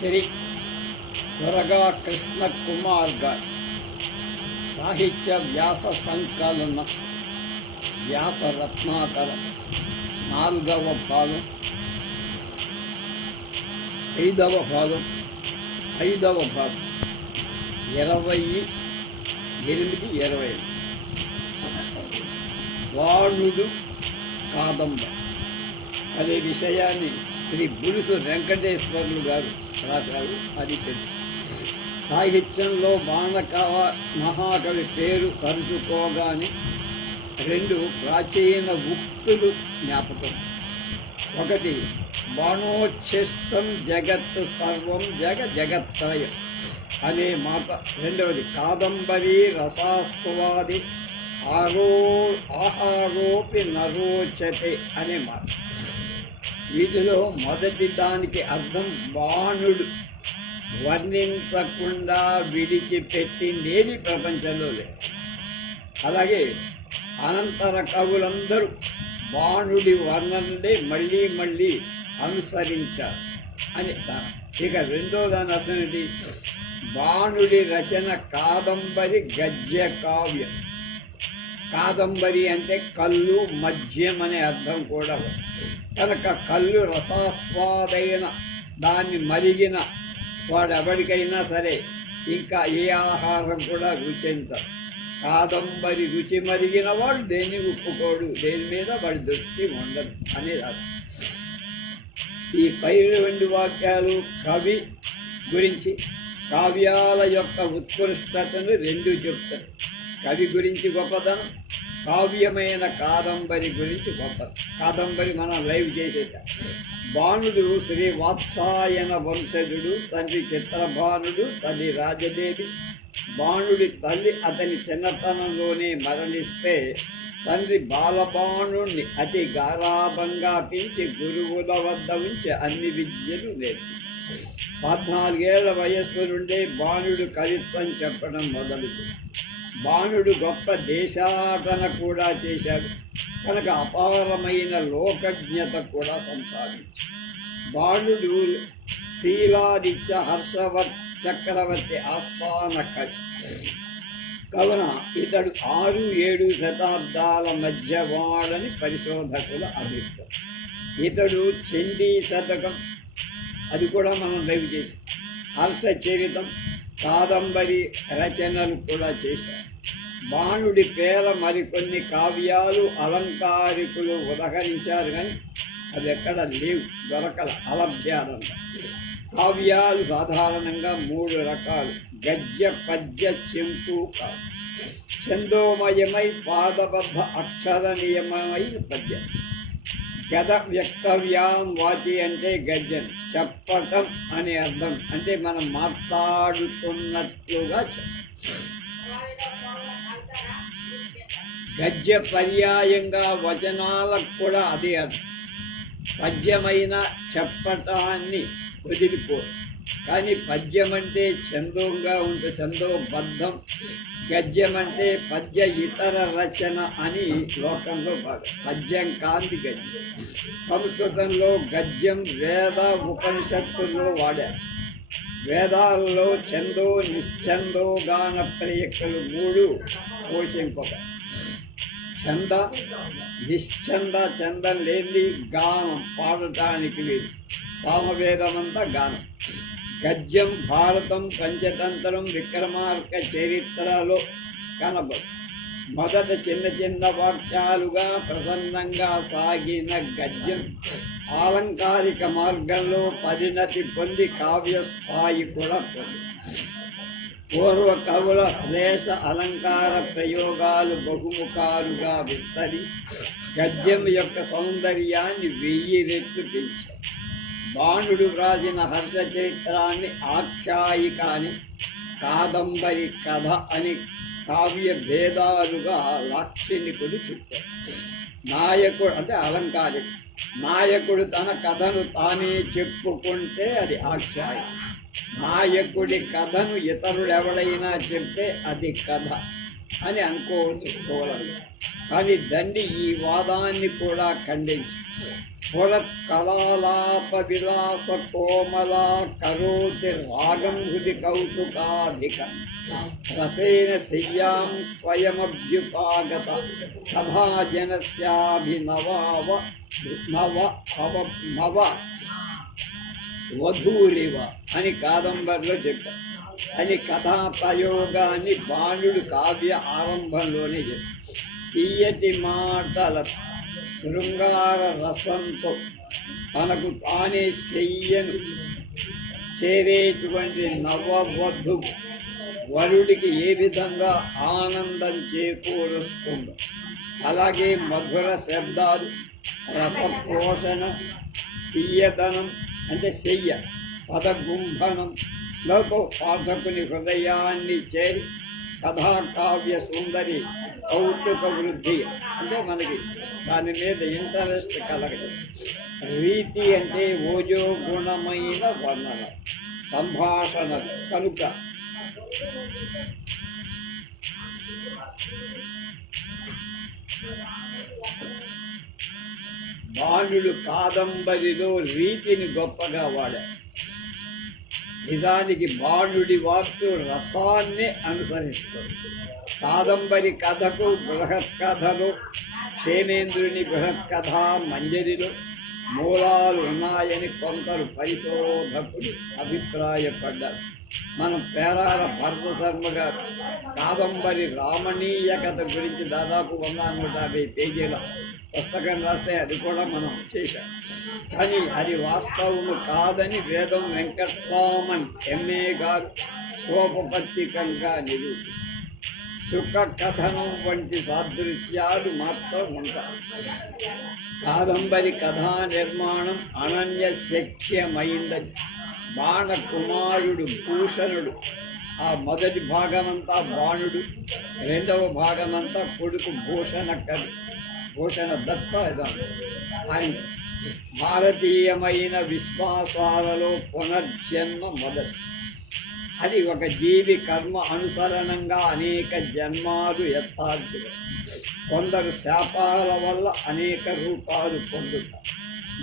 శ్రీ త్వరగా కృష్ణ కుమార్ గారి సాహిత్య వ్యాస సంకలన వ్యాస రత్నాకర 4వ భాగం 5వ భాగం 28-20 వాణుడు కాదంబ అనే విషయాన్ని శ్రీ బులుసు వెంకటేశ్వర్లు గారు రాశారు. అది తెలుసు. సాహిత్యంలో బాణకవ మహాకవి పేరు తలుచుకోగానే 2 ప్రాచీన ఉక్తులు జ్ఞాపకం. ఒకటి బాణోచ్ఛిష్టం జగత్ సర్వం జగత్తాయ అనే మాట. రెండవది కాదంబరి రసాస్వాది ఆహారోపి నరోచతే అనే మాట. వీటిలో మొదటి దానికి అర్థం బాణుడు వర్ణించకుండా విడిచిపెట్టిందేది ప్రపంచంలో లేదు. అలాగే అనంతర కవులందరూ బాణుడి వర్ణనలే మళ్ళీ మళ్ళీ అనుసరించారు అని. ఇక రెండో దాని అర్థం ఏంటి? బాణుడి రచన కాదంబరి గద్య కావ్యం. కాదంబరి అంటే కళ్ళు మద్యం అనే అర్థం కూడా. కనుక కళ్ళు రసాస్వాదైన దాన్ని మరిగిన వాడు ఎవరికైనా సరే ఇంకా ఏ ఆహారం కూడా రుచించదు. కాదంబరి రుచి మరిగిన వాడు దేన్ని ఒప్పుకోడు, దేని మీద వాడి దృష్టి ఉండదు అనేది అర్థం. ఈ పై 2 వాక్యాలు కవి గురించి, కావ్యాల యొక్క ఉత్కృష్టతను 2 చెప్తారు. కవి గురించి గొప్పతనం, కావ్యమైన కాదంబరి గురించి గొప్పతనం. కాదంబరి మనం లైవ్ చేసేట. బాణుడు శ్రీ వాత్సాయన వంశజుడు. తండ్రి చిత్రభానుడు, తల్లి రాజదేవి. బాణుడి తల్లి అతని చిన్నతనంలోనే మరణిస్తే తండ్రి బాలబాణుణ్ణి అతి గారాభంగా పెంచి గురువుల వద్ద ఉంచి అన్ని విద్యలు నేర్పి 14 ఏళ్ల వయస్సు నుండే బాణుడు కవిత్వం చెప్పడం మొదలుపెట్టాడు. బాణుడు గొప్ప దేశాటన కూడా చేశాడు. కనుక అపారమైన లోకజ్ఞత కూడా సంపాదించాడు. బాణుడు శీలాదిత్య చక్రవర్తి ఆస్థాన కవి కావున ఇతడు 6-7 శతాబ్దాల మధ్య వాడని పరిశోధకుల అభిప్రాయం. ఇతడు చండీ శతకం అది కూడా మనం లైవ్ చేసాం. హర్షచరితం, కాదంబరి రచనలు కూడా చేశారు. బాణుడి పేర మరికొన్ని కావ్యాలు అలంకారికులు ఉదహరించారు, కానీ అది ఎక్కడ లేవు, దొరకల, అలభ్యారంగా. కావ్యాలు సాధారణంగా 3 రకాలు: గద్య, పద్య, చెంపు కావ్యం. ఛందోమయమై పాదబద్ధ అక్షర నియమమైన పద్యం. గద వ్యక్తవ్యాం వాచి అంటే గద్యం, చెప్పటం అనే అర్థం. అంటే మనం మాట్లాడుతున్నట్లుగా. గద్య పర్యాయంగా వచనాలకు కూడా అదే అర్థం. పద్యమైన చెప్పటాన్ని వదిలిపో. కానీ పద్యం అంటే ఛందోగా ఉంటే ఛందోబద్ధం, గద్యం అంటే పద్య ఇతర రచన అని లోకంలో భాగం. పద్యం కాంతి గద్యం. సంస్కృతంలో గద్యం వేద ఉపనిషత్తుల్లో వాడారు. వేదాల్లో ఛందో నిశ్చందో గాన ప్రయక్తులు 3 పోషింపక. ఛంద, నిశ్చంద, చందం లేని గానం పాడటానికి లేదు. సామవేదమంతా గానం. గద్యం భారతం, పంచతంత్రం, విక్రమార్క చరిత్రలో కనబడు. మొదట చిన్న చిన్న వాక్యాలుగా ప్రసన్నంగా సాగిన గద్యం ఆలంకారిక మార్గంలో పరిణతి పొంది కావ్య స్థాయి కూడా పొంది. పూర్వ కవుల శ్లేష అలంకార ప్రయోగాలు బహుముఖాలుగా విస్తరి గద్యం యొక్క సౌందర్యాన్ని 1000 రెట్లు పెంచారు. బాణుడు వ్రాసిన హర్ష చరిత్రాన్ని ఆఖ్యాయిక అని, కాదంబరి కథ అని కావ్య భేదాలుగా లాక్షణికుడు చెప్పారు. నాయకుడు అంటే అలంకారిక. నాయకుడు తన కథను తానే చెప్పుకుంటే అది ఆఖ్యాయిక. నాయకుడి కథను ఇతరుడు ఎవడైనా చెప్తే అది కథ అని అనుకోవచ్చు. కానీ దండి ఈ వాదాన్ని కూడా ఖండించి పురత్కలాలాప విలాస కోమలా కరోతి రాగం హృది కౌతుకాధిక రసేన శయ్యాం స్వయమభ్యుపాగత సభా జనస్యాభినవావ నవ వధూరివ అని కాదంబరిలో చెప్పారు. అని కథా ప్రయోగాన్ని బాణుడు కావ్య ఆరంభంలోనే చెప్పారు. తీయటి మాటల శృంగార రసంతో తనకు తానే చెయ్యను చేరేటువంటి నవవధు వరుడికి ఏ విధంగా ఆనందం చేకూరుస్తుందో, అలాగే మధుర శబ్దాలు, రసపోషణ, తీయతనం అంటే చెయ్య, పదగుంభనంలో పాఠకుని హృదయాన్ని చేరి కథాకావ్య సుందరి కౌతుక వృద్ధి అంటే మనకి దాని మీద ఇంట్రెస్ట్ కలగదు. రీతి అంటే ఓజో గుణమైన వర్ణన సంభాషణ కనుక బాణుడు కాదంబరిలో రీతిని గొప్పగా వాడారు. నిజానికి బాణుడి వాక్కు రసాన్ని అనుసరిస్తుంది. కాదంబరి కథకు బృహత్ కథలు, క్షేమేంద్రుని బృహత్ కథ మంజరిలో మూలాలు ఉన్నాయని కొందరు పరిశోధకులు అభిప్రాయపడ్డారు. మనం పేరాల భరతశర్మ గారు కాదంబరి రామణీయ కథ గురించి దాదాపు 150 పేజీల పుస్తకం రాస్తే అది కూడా మనం చేశాం. కానీ అది వాస్తవము కాదని వేదం వెంకట్రామన్ ఎంఏ గారు సోపపత్తికంగా నిరూపించారు. సుఖ కథనం వంటి సాదృశ్యాలు మాత్రం ఉంటాయి. కాదంబరి కథా నిర్మాణం అనన్యశక్యమైందని బాణకుమారుడు భూషణుడు ఆ మొదటి భాగమంతా బాణుడు, రెండవ భాగమంతా కొడుకు భూషణ దత్త ఆయన భారతీయమైన విశ్వాసాలలో పునర్జన్మ మొదటి. అది ఒక జీవి కర్మ అనుసరణంగా అనేక జన్మాలు ఎత్తాల్సినవి. కొందరు శాపాల వల్ల అనేక రూపాలు పొందుతారు.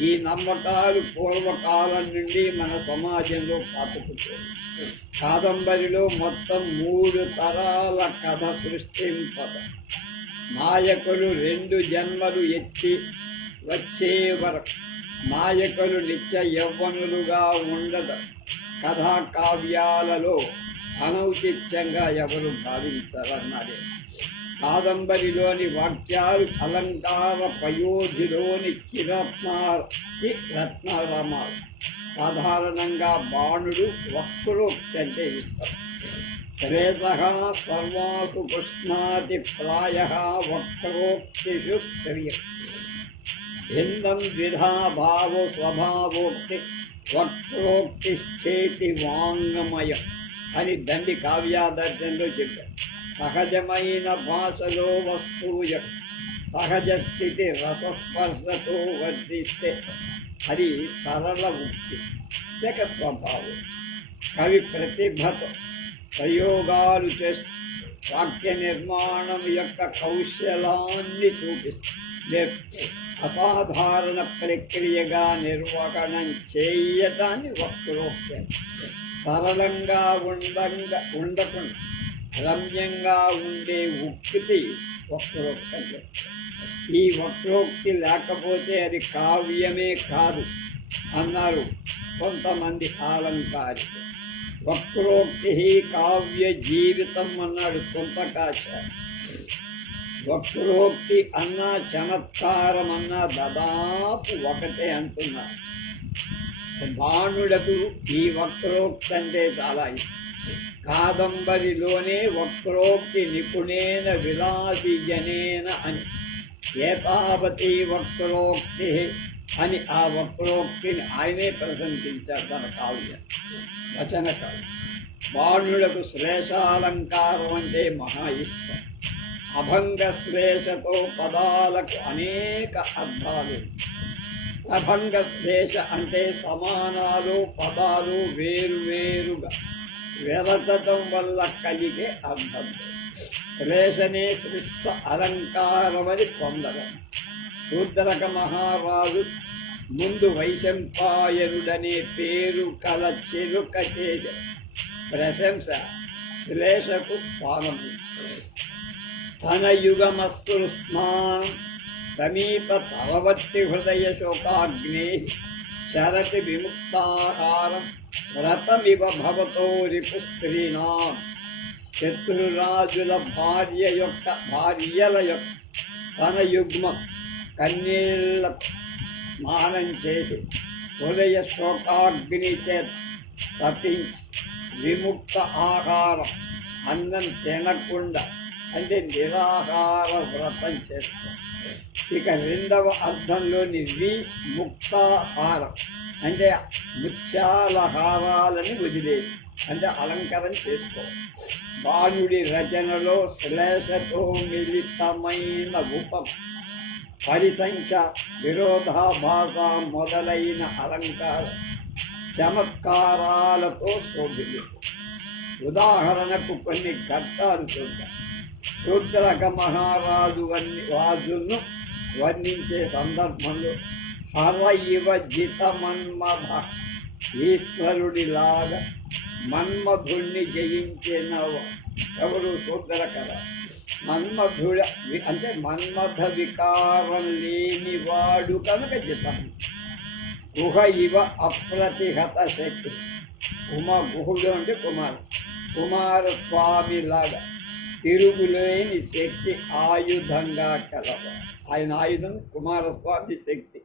ఈ నమ్మకాలు పూర్వకాలం నుండి మన సమాజంలో పాతుకుపోయి కాదంబరిలో మొత్తం 3 తరాల కథ సృష్టింపద. నాయకులు 2 జన్మలు ఎత్తి వచ్చే వరకు నాయకులు నిత్య యవ్వనులుగా ఉండదు. కథా కావ్యాలలో అనౌచిత్యంగా ఎవరు భావించారన్నదే. కాదంబరిలోని వాక్యాలు అలంకార పయోధిలోని రత్నారామాలు. సాధారణంగా బాణుడు వక్రోక్తి అంటే ఇష్టం. శ్రేష సర్వాసు కృష్ణాతి ప్రాయ వక్రోక్తిషు శ్రియం. భిన్నం ద్విధా భావో స్వభావోక్తి వక్రోక్తిశ్చేతి వాంగమయం అని దండి కావ్యాదర్శంలో చెప్పారు. సహజమైన భాషలో వస్తువు సహజ స్థితి రసస్పర్శతో వర్ధిస్తే అది సరళ ఉక్తి లేక స్వభావం. కవి ప్రతిభతో ప్రయోగాలు చేస్తూ వాక్య నిర్మాణం యొక్క కౌశలాన్ని చూపిస్తుంది. అసాధారణ ప్రక్రియగా నిర్వహణం చేయటాన్ని వక్రోక్తి. సరళంగా ఉండకుండా రమ్యంగా ఉండే ఉక్తి వక్రోక్తి. ఈ వక్రోక్తి లేకపోతే అది కావ్యమే కాదు అన్నారు కొంతమంది ఆలంకారికులు. వక్రోక్తి కావ్య జీవితం అన్నాడు కొంతకాచార్య. వక్రోక్తి అన్నా చమత్కారం అన్నా దాదాపు ఒకటే అంటున్నారు. బాణుడకు ఈ వక్రోక్తి అంటే చాలా ఇష్టం. కాదంబరిలోనే వక్రోక్తి నిపుణేన విలాసి జనేన అని ఏతావతి వక్రోక్తి అని ఆ వక్రోక్తిని ఆయనే ప్రశంసించారు తన కావ్య వచన కావ్యం. బాణులకు శ్లేషాలంకారం అంటే మహా ఇష్టం. అభంగ శ్లేషతో పదాలకు అనేక అర్థాలు. అభంగ శ్లేష అంటే సమానాలు పదాలు వేరువేరుగా విరచటం వల్ల కలిగే అర్థం. శ్లేషనే సృష్ట అలంకారమని పొందడం. శూద్రక మహారాజు ముందు వైశంపాయనుడనే పేరు కల చెరుక చేసే ప్రశంస శ్లేషకు స్థానము. స్తనయుగమస్సు స్నానం సమీప తలవర్తి హృదయ శోకాగ్నే శరతి విముక్తాహారం వ్రతమివ భవతో రిపు స్త్రీనాం. శత్రురాజుల భార్యల యొక్క స్తనయుగ్మం కన్నీళ్ళ స్నానం చేసి హృదయ శోకాగ్ని చేత తప్పించి విముక్త ఆహారం అన్నం తినకుండా అంటే నిరాహార వ్రతం చేస్తాం. ఇక రెండవ అర్థంలోని విముక్తాహారం అంటే ముత్యాలహారాలని వదిలేసి అంటే అలంకరణ చేసుకోవాలి. బాణుడి రచనలో శ్లేషతో మిళితమైన ఉపం పరిసంఖ్య విరోధాభాస మొదలైన అలంకార చమత్కారాలతో శోభిల్లు. ఉదాహరణకు కొన్ని ఘట్టాలు చూద్దాం. రుద్రక మహారాజు రాజును వర్ణించే సందర్భంలో హర ఇవ జిత మన్మథ ఈశ్వరుడిలాగా మన్మధుణ్ణి జయించిన ఎవరు శూద్రకర. మన్మధుడ అంటే మన్మథ వికారం లేనివాడు కనుక జితం. గుహ ఇవ అప్రతిహత శక్తి. గుహుడు అంటే కుమారస్వామిలాగా తిరుగులేని శక్తి ఆయుధంగా కలవ. ఆయన ఆయుధం కుమారస్వామి శక్తి.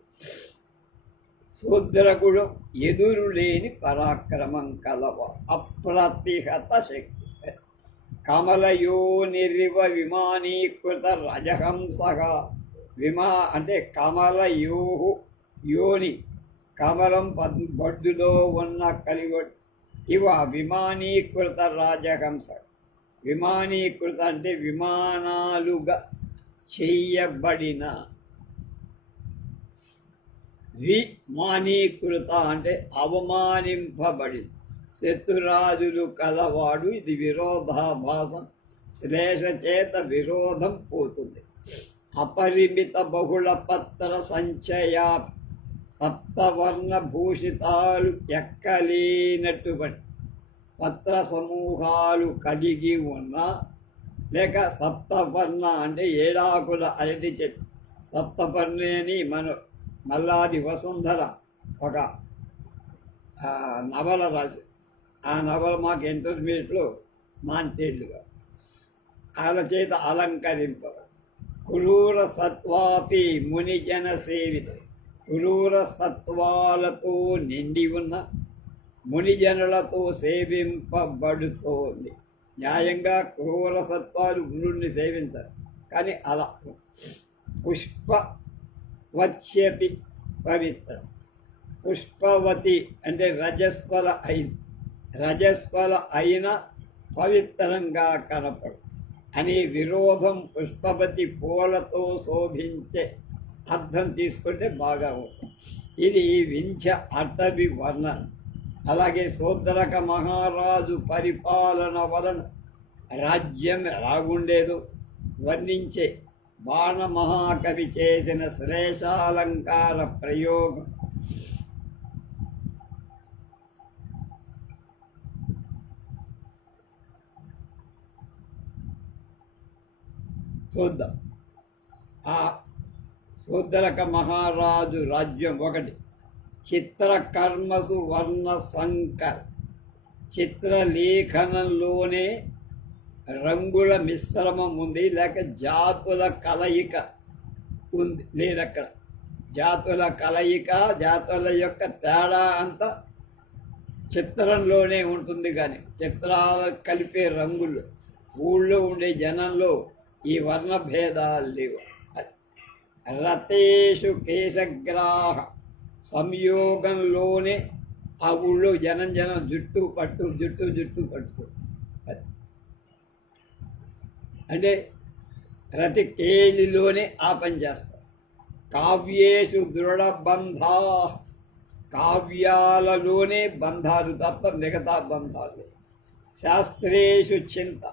శూద్రకుడు ఎదురులేని పరాక్రమం కలవ అప్రతిహత శక్తి. కమలయోనిరివ విమానీకృత రజహంసగా. అంటే యోని కమలం బొడ్డులో ఉన్న కలిగొట్టు ఇవ విమానీకృత రాజహంస. విమానీకృత అంటే విమానాలుగా చెయ్యబడిన. విమానీకృత అంటే అవమానింపబడింది. శత్రురాజులు కలవాడు. ఇది విరోధాభాసం. శ్లేష చేత విరోధం పోతుంది. అపరిమిత బహుళ పత్ర సంచయా. సప్తవర్ణ భూషితాలు ఎక్కలేనటువంటి పత్ర సమూహాలు కలిగి ఉన్న లేక సప్తవర్ణ అంటే ఏడాకుల అరటి చెట్టు. సప్తపర్ణి మన మల్లాది వసుంధర ఒక నవల రాసి ఆ నవల మాకు ఇంటర్మీడియట్లో మాంటేళ్ళుగా వాళ్ళ చేత అలంకరింప. క్రూర సత్వాపి మునిజన సేవిత. క్రూర సత్వాలతో నిండి ఉన్న మునిజనులతో సేవింపబడుతోంది. న్యాయంగా క్రూర సత్వాలు గురుణ్ణి సేవించారు, కానీ అలా. పుష్పవత్యపి పవిత్ర. పుష్పవతి అంటే రజస్వల అయిన పవిత్రంగా కనపడు అని విరోధం. పుష్పవతి పూలతో శోభించే అర్థం తీసుకుంటే బాగా ఉంటుంది. ఇది వింఛ అటవి వర్ణన. అలాగే శూద్రక మహారాజు పరిపాలన వలన రాజ్యం ఎలాగుండేదో వర్ణించే బాణ మహాకవి చేసిన శ్లేషాలంకార ప్రయోగం. చూద్దాం. ఆ శూద్రక మహారాజు రాజ్యం ఒకటి. చిత్రకర్మసు వర్ణ సంకర్. చిత్రలేఖనంలోనే రంగుల మిశ్రమం ఉంది, లేక జాతుల కలయిక ఉంది. లేదక్కడ జాతుల కలయిక, జాతుల యొక్క తేడా అంతా చిత్రంలోనే ఉంటుంది. కానీ చిత్రాలు కలిపే రంగులు ఊళ్ళో ఉండే జనంలో ఈ వర్ణ భేదాలు లేవు. రతేషు కేశగ్రాహ. సంయోగంలోనే ఆ ఊళ్ళో జనం జుట్టు పట్టు అంటే రతి కేలిలోనే ఆ పని చేస్తారు. కావ్యేషు దృఢ బంధా. కావ్యాలలోనే బంధాలు తప్ప మిగతా బంధాలు. శాస్త్రేషు చింత.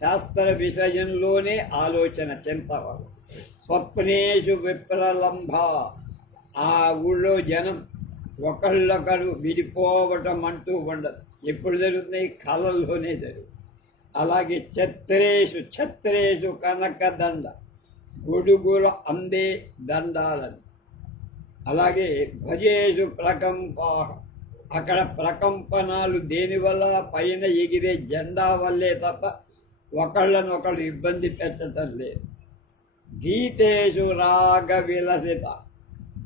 శాస్త్ర విషయంలోనే ఆలోచన చింత. స్వప్నేషు విప్రలంభ. ఆ ఊళ్ళో జనం ఒకళ్ళొకరు విడిపోవటం అంటూ ఉండదు. ఎప్పుడు జరుగుతున్నాయి? కళల్లోనే జరుగుతుంది. అలాగే ఛత్రేషు కనక దండ, గొడుగుల అందే దండాలని. అలాగే ధ్వజేషు ప్రకంపా, అక్కడ ప్రకంపనాలు దేనివల్ల? పైన ఎగిరే జెండా వల్లే తప్ప ఒకళ్ళనొకళ్ళు ఇబ్బంది పెట్టడం లేదు. గీతేషు రాగ విలసిత,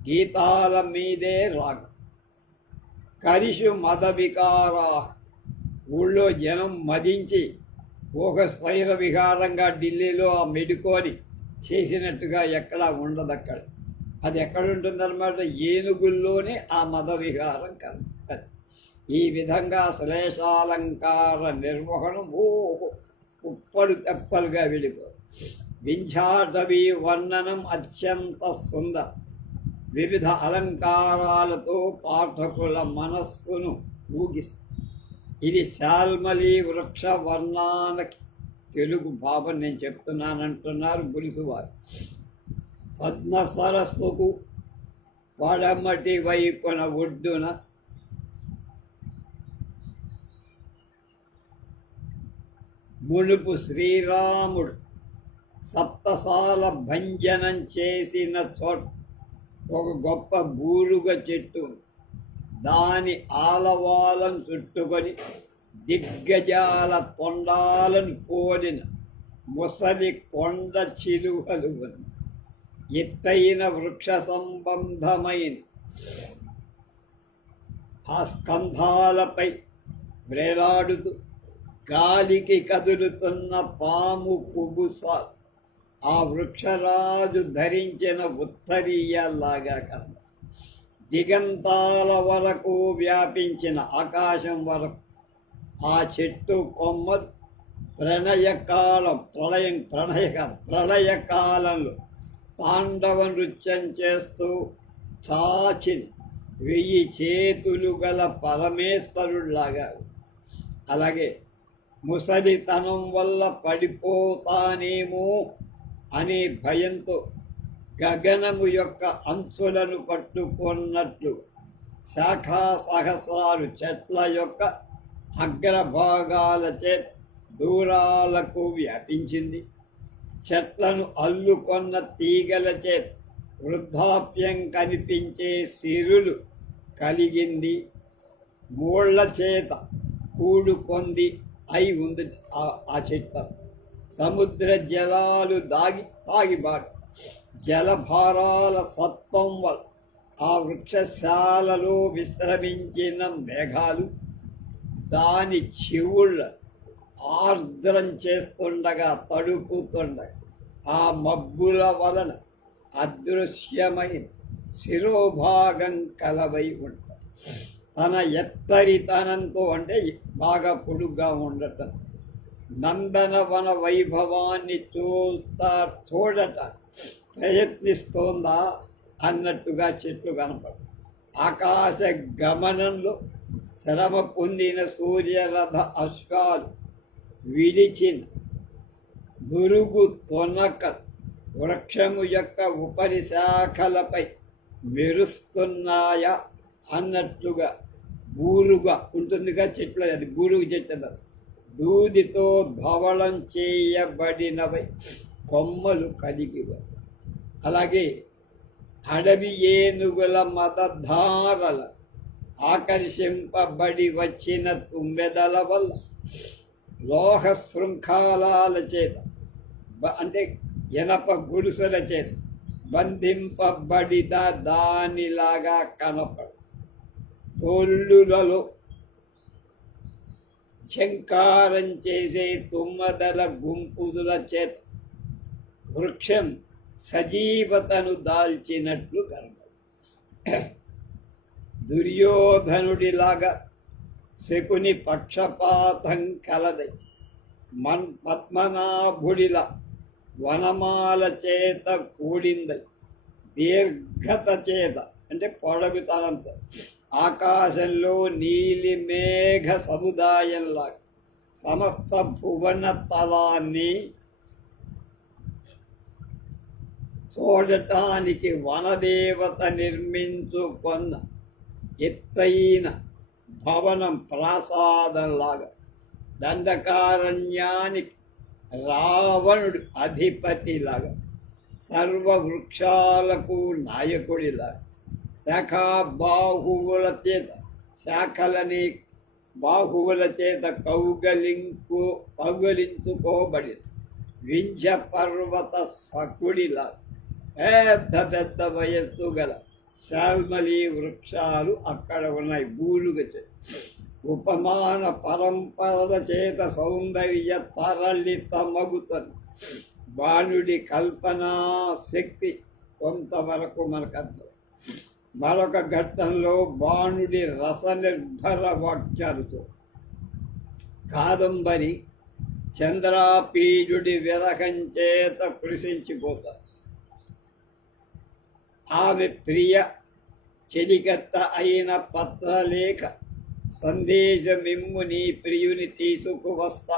గీతాల మీదే రాగం. కరిషు మద వికారా, ఊళ్ళో జనం మదించి ఒక స్వైర విహారంగా ఢిల్లీలో ఆ మెడుకొని చేసినట్టుగా ఎక్కడా ఉండదు. అక్కడ అది ఎక్కడుంటుందన్నమాట? ఏనుగుల్లోనే ఆ మద విహారం కలుగుతుంది. ఈ విధంగా శ్లేషాలంకార నిర్వహణం కుప్పలు తెప్పలుగా వెళ్ళిపో. వింధ్యాటవీ వర్ణనం అత్యంత సుందర, వివిధ అలంకారాలతో పాఠకుల మనస్సును ఊగిస్తుంది. ఇది శాల్మలి వృక్ష వర్ణానికి తెలుగు భావం నేను చెప్తున్నానంటున్నారు గురుసువారు. పద్మ సరస్సుకు పడమటి వైపున ఒడ్డున మునుపు శ్రీరాముడు సప్తసాల భంజనం చేసిన చోట ఒక గొప్ప బూరుగ చెట్టు, దాని ఆలవాలను చుట్టుకొని దిగ్గజాల తొండాలను కోడిన ముసలి కొండ చిలువలు, ఎత్తైన వృక్ష సంబంధమైన ఆ స్కంధాలపై వేలాడుతూ గాలికి కదులుతున్న పాము కుబుసాలు ఆ వృక్షరాజు ధరించిన ఉత్తరీయలాగా కన్నా దిగంతాల వరకు వ్యాపించిన ఆకాశం వరకు ఆ చెట్టు కొమ్మలు ప్రళయకాలంలో తాండవ నృత్యం చేస్తూ చాచిన 1000 చేతులు గల పరమేశ్వరుడిలాగా. అలాగే ముసలితనం వల్ల పడిపోతానేమో అనే భయంతో గగనము యొక్క అంచులను పట్టుకున్నట్లు శాఖా సహస్రాలు చెట్ల యొక్క అగ్రభాగాలచే దూరాలకు వ్యాపించింది. చెట్లను అల్లుకొన్న తీగల చేత వృద్ధాప్యం కనిపించే సిరులు కలిగింది. మూళ్ల చేత కూడుకొంది అయి ఉంది ఆ చెట్ల. సముద్ర జలాలు తాగిబాగా జలభారాల సత్వం వల్ల ఆ వృక్షశాలలో విశ్రమించిన మేఘాలు దాని చెవుళ్ళ ఆర్ద్రం చేస్తుండగా తడుపుతుండగా ఆ మబ్బుల వలన అదృశ్యమైన శిరోభాగం కలవై ఉంటుంది. తన ఎత్తరితనంతో, అంటే బాగా పొడుగ్గా ఉండటం, నందనవన వైభవాన్ని చూడట ప్రయత్నిస్తోందా అన్నట్టుగా చెట్లు కనపడు. ఆకాశ గమనంలో శ్రమ పొందిన సూర్యరథ అశ్వాలు విడిచిన బురుగు తొనక వృక్షము యొక్క ఉపరిశాఖలపై మెరుస్తున్నాయా అన్నట్లుగా బూరుగా ఉంటుందిగా చెట్లు. అది బూరుగు చెట్టు. దూదితో ధవళం చేయబడినవై కొమ్మలు కలిగివ. అలాగే అడవి ఏనుగుల మదధారల ఆకర్షింపబడి వచ్చిన తుమ్మెదల వల్ల లోహ శృంఖలాల చేత, అంటే ఎనప గుడుసుల చేత బంధింపబడిన దానిలాగా కనపడు. తోళ్ళులలో శంకారం చేసే తుమ్మదల గుంపుల చేత వృక్షం సజీవతను దాల్చినట్లు కనపడు. దుర్యోధనుడిలాగా శకుని పక్షపాతం కలదై పద్మనాభుడిలా వనమాల చేత కూడిందై దీర్ఘత చేత, అంటే పొడవుతనంతో ఆకాశంలో నీలి మేఘ సముదాయంలాగా సమస్త భువన తలాన్ని చూడటానికి వనదేవత నిర్మించుకొన్న ఎత్తైన భవనం ప్రాసాదంలాగా, దండకారణ్యానికి రావణుడు అధిపతిలాగా, సర్వవృక్షాలకు నాయకుడిలాగా, శాఖలని బాహువుల చేత కౌగలించుకోబడింది. వింధ్య పర్వత సకుడిలా పెద్ద పెద్ద వయస్సు గల శాల్మలి వృక్షాలు అక్కడ ఉన్నాయి. బూలుగ ఉపమాన పరంపరల చేత సౌందర్య తరళితమగుతుంది. బాణుడి కల్పనా శక్తి కొంతవరకు మనకు అర్థం. మరొక ఘట్టంలో బాణుడి రసనిర్భర వాక్యాలతో కాదంబరి చంద్రాపీజుడి విరహం చేత కృషించిపోతారు. ఆమె ప్రియ చెలికత్త అయిన పత్రలేఖ సందేశమిమ్ము, నీ ప్రియుని తీసుకువస్తా,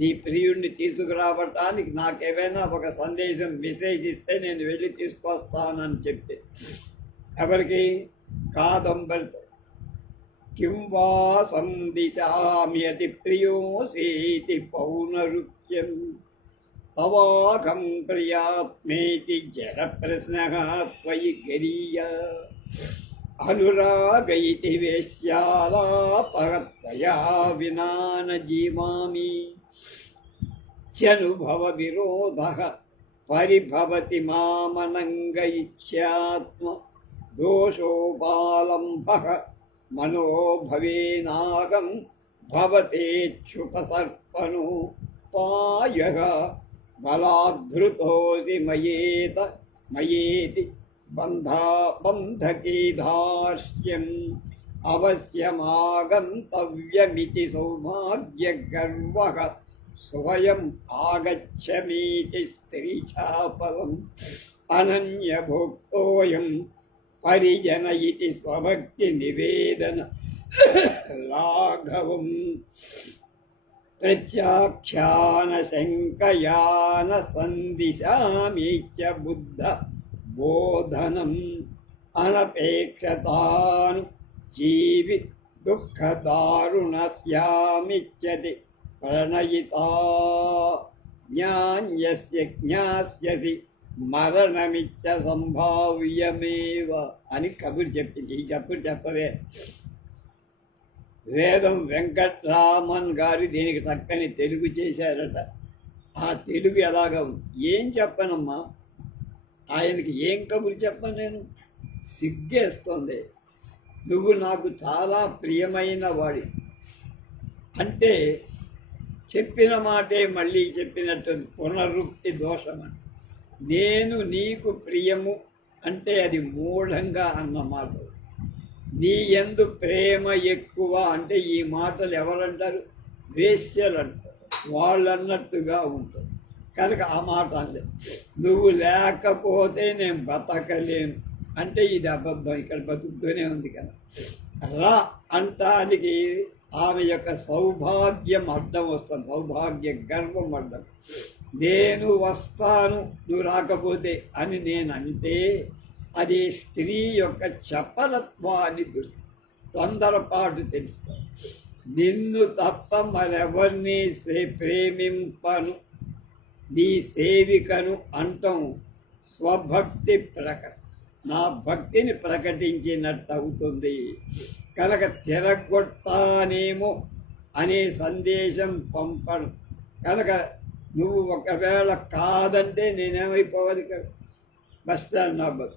నీ ప్రియుడిని తీసుకురావటానికి నాకేమైనా ఒక సందేశం మెసేజ్ ఇస్తే నేను వెళ్ళి తీసుకొస్తానని చెప్పి ఎవరికి? కాదంబరితో. కిం వా సందిశామ్యతి ప్రియోసేతి పౌనరుత్యం తవాకం ప్రియాత్మేతి జర ప్రశ్న త్వయి గరీయ అనురాగైతి వేశ్యాలాపగత్వయా వినాన జీవామి చ్యనుభవ విరోధః పరిభవతి మామనంగ ఇచ్ఛాత్మ దోషోపాలంభః మనోభవేనాగం భవతేచ్యుపసర్పణో పాయః బలాద్ధృతోసి మయేతి బంధకీధార్ష్యం అవశ్యమాగంతవ్యమితి సౌభాగ్యగర్వః స్వయం ఆగచ్చమీతి స్త్రీచాపలం అనన్యభోక్తోయం పరిజన ఇతి స్వభక్తి నివేదన లాఘవం ప్రత్యాఖ్యాన శంకయాన సందిశామీత్య బుద్ధ బోధనం అనపేక్షతాను జీవి దుఃఖదారుణస్యామిత్యతి ప్రణయితా జ్ఞాస్యసి మరణమిచ్చ సంభావ్యమేవ అని కబురు చెప్పింది. ఈ చెప్పుడు చెప్పదే. వేదం వెంకట్రామన్ గారు దీనికి చక్కని తెలుగు చేశారట. ఆ తెలుగు ఎలాగా ఉంది? ఏం చెప్పనమ్మా, ఆయనకి ఏం కబురు చెప్పను నేను? సిగ్గేస్తుంది. నువ్వు నాకు చాలా ప్రియమైన వాడి అంటే చెప్పిన మాటే మళ్ళీ చెప్పినట్టు పునరుక్తి దోషమని. నేను నీకు ప్రియము అంటే అది మూఢంగా అన్నమాట. నీ యందు ప్రేమ ఎక్కువ అంటే ఈ మాటలు ఎవరంటారు? వేశ్యలు అంటారు. వాళ్ళు అన్నట్టుగా ఉంటుంది కనుక ఆ మాట అనలేదు. నువ్వు లేకపోతే నేను బతకలేను అంటే ఇది అబద్ధం. ఇక్కడ బతుకుతూనే ఉంది కదా. రా అంటానికి ఆమె యొక్క సౌభాగ్యం అడ్డం వస్తుంది, సౌభాగ్య గర్వం అడ్డం. నేను వస్తాను నువ్వు రాకపోతే అని నేను అంటే అది స్త్రీ యొక్క చపలత్వాన్ని దృష్టి, తొందరపాటు తెలుస్తుంది. నిన్ను తప్ప మరెవరిని ప్రేమింపను, నీ సేవికను అంటాం స్వభక్తి నా భక్తిని ప్రకటించినట్టు అవుతుంది. కనుక తిరగొట్టానేమో అనే సందేశం పంపడు. కనుక నువ్వు ఒకవేళ కాదంటే నేనేమైపోవాలి కదా, బస్ స్టాండ్ నా బస్.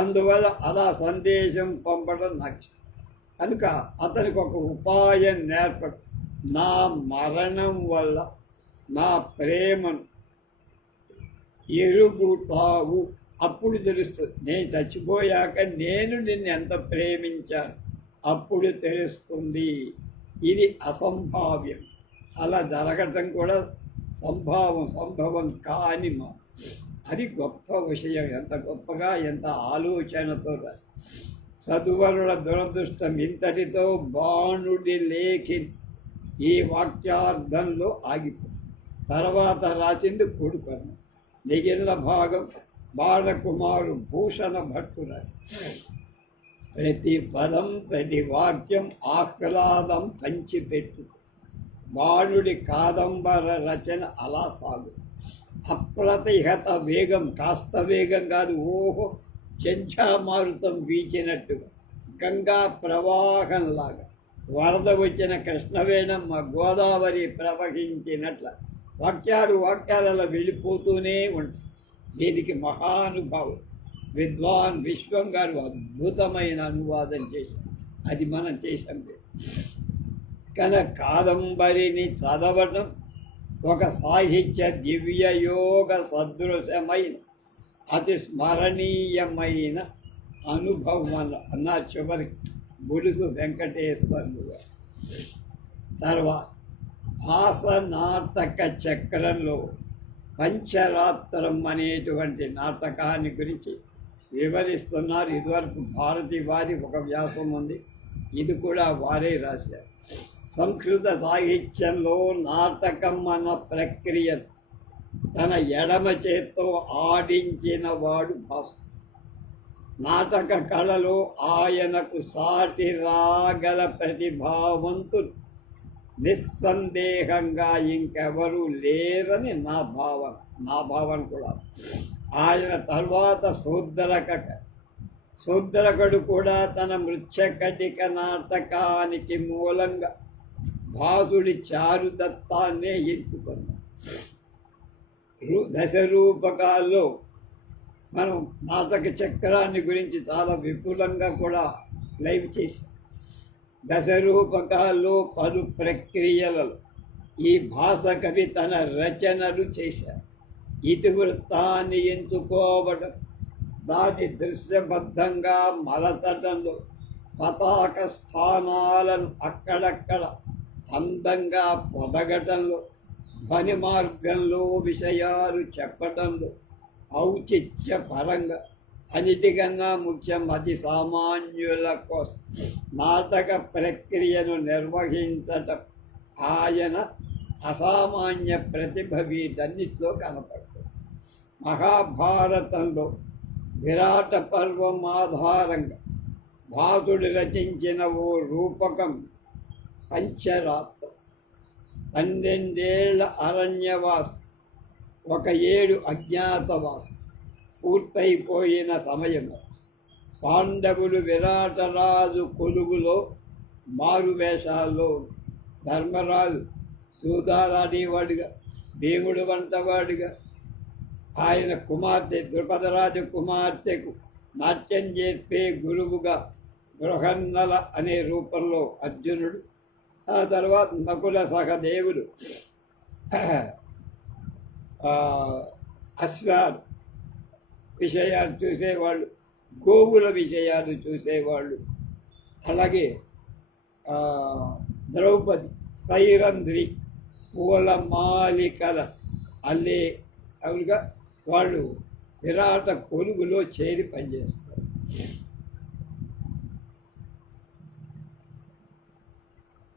అందువల్ల అలా సందేశం పంపడం నాకు ఇష్టం. కనుక అతనికి ఒక ఉపాయం నేర్పడు. నా మరణం వల్ల నా ప్రేమను ఎరుగుతావు, అప్పుడు తెలుస్తుంది. నేను చచ్చిపోయాక నేను నిన్ను ఎంత ప్రేమించాను అప్పుడు తెలుస్తుంది. ఇది అసంభావ్యం. అలా జరగటం కూడా సంభవం కాని అది గొప్ప విషయం. ఎంత గొప్పగా, ఎంత ఆలోచనతో. చదువరుల దురదృష్టం ఇంతటితో బాణుడి లేఖి ఈ వాక్యార్థంలో ఆగిపోయింది. తర్వాత రాసింది కొడుకను. మిగిలిన భాగం బాలకుమారు భూషణ భట్టు రాశారు. ప్రతి పదం ప్రతి వాక్యం ఆహ్లాదం పంచిపెట్టు. బాలుడి కాదంబర రచన అలా సాగు. అప్రతిహత వేగం, కాస్త వేగం కాదు, ఓహో చెంచామారుతం వీచినట్టుగా, గంగా ప్రవాహంలాగా, వరద వచ్చిన కృష్ణవేణమ్మ గోదావరి ప్రవహించినట్ల వాక్యాలలో వెళ్ళిపోతూనే ఉంటాయి. దీనికి మహానుభావుడు విద్వాన్ విశ్వం గారు అద్భుతమైన అనువాదం చేశారు. అది మనం చేసాం. కనుక కాదంబరిని చదవటం ఒక సాహిత్య దివ్యయోగ సదృశమైన అతి స్మరణీయమైన అనుభవం అన్న చివరికి బులుసు వెంకటేశ్వర్లు గారు. తర్వాత భాస నాటక చక్రంలో పంచరాత్రం అనేటువంటి నాటకాన్ని గురించి వివరిస్తున్నారు. ఇదివరకు భారతి వారి ఒక వ్యాసం ఉంది, ఇది కూడా వారే రాశారు. సంస్కృత సాహిత్యంలో నాటకం అన్న ప్రక్రియ తన ఎడమ చేత్తో ఆడించిన వాడు భాస. నాటక కళలో ఆయనకు సాటి రాగల ప్రతిభావంతులు నిస్సందేహంగా ఇంకెవరూ లేరని నా భావన కూడా. ఆయన తర్వాత శూద్రకుడు కూడా తన మృచ్ఛకటిక నాటకానికి మూలంగా భాసుడి చారుదత్తాన్నే ఎంచుకున్నాం. దశరూపకాల్లో మనం నాటక చక్రాన్ని గురించి చాలా విపులంగా కూడా లైవ్ చేశాం. దశరూపకాల్లో పలు ప్రక్రియలలో ఈ భాష కవి తన రచనలు చేశారు. ఇతివృత్తాన్ని ఎంచుకోవడం, దాని దృశ్యబద్ధంగా మలతటంలో పతాక స్థానాలను అక్కడక్కడ అందంగా పొదగటంలో, ధ్వని మార్గంలో విషయాలు చెప్పటంలో ఔచిత్య పరంగా, అన్నిటికన్నా ముఖ్యం అతి సామాన్యుల కోసం నాటక ప్రక్రియను నిర్వహించటం ఆయన అసామాన్య ప్రతిభ వీటన్నిటిలో కనపడుతుంది. మహాభారతంలో విరాట పర్వం ఆధారంగా భాసుడు రచించిన ఓ రూపకం పంచరాత్రం. 12 ఏళ్ల అరణ్యవాసం, 1 ఏడు అజ్ఞాతవాసం పూర్తయిపోయిన సమయంలో పాండవులు విరాటరాజు కొలువులో మారువేషాల్లో, ధర్మరాజు సూదాలాడేవాడిగా, భీముడు వంటవాడిగా, ఆయన కుమార్తె ద్రుపదరాజు కుమార్తెకు నాట్యం చేసే గురువుగా బృహన్నల అనే రూపంలో అర్జునుడు, ఆ తర్వాత నకుల సహదేవుడు అశ్వాలు విషయాలు చూసేవాళ్ళు, గోవుల విషయాలు చూసేవాళ్ళు, అలాగే ద్రౌపది సైరంధ్రి పూల మాలికల అల్లే అవులుగా వాళ్ళు విరాట కొలుగులో చేరి పనిచేస్తారు.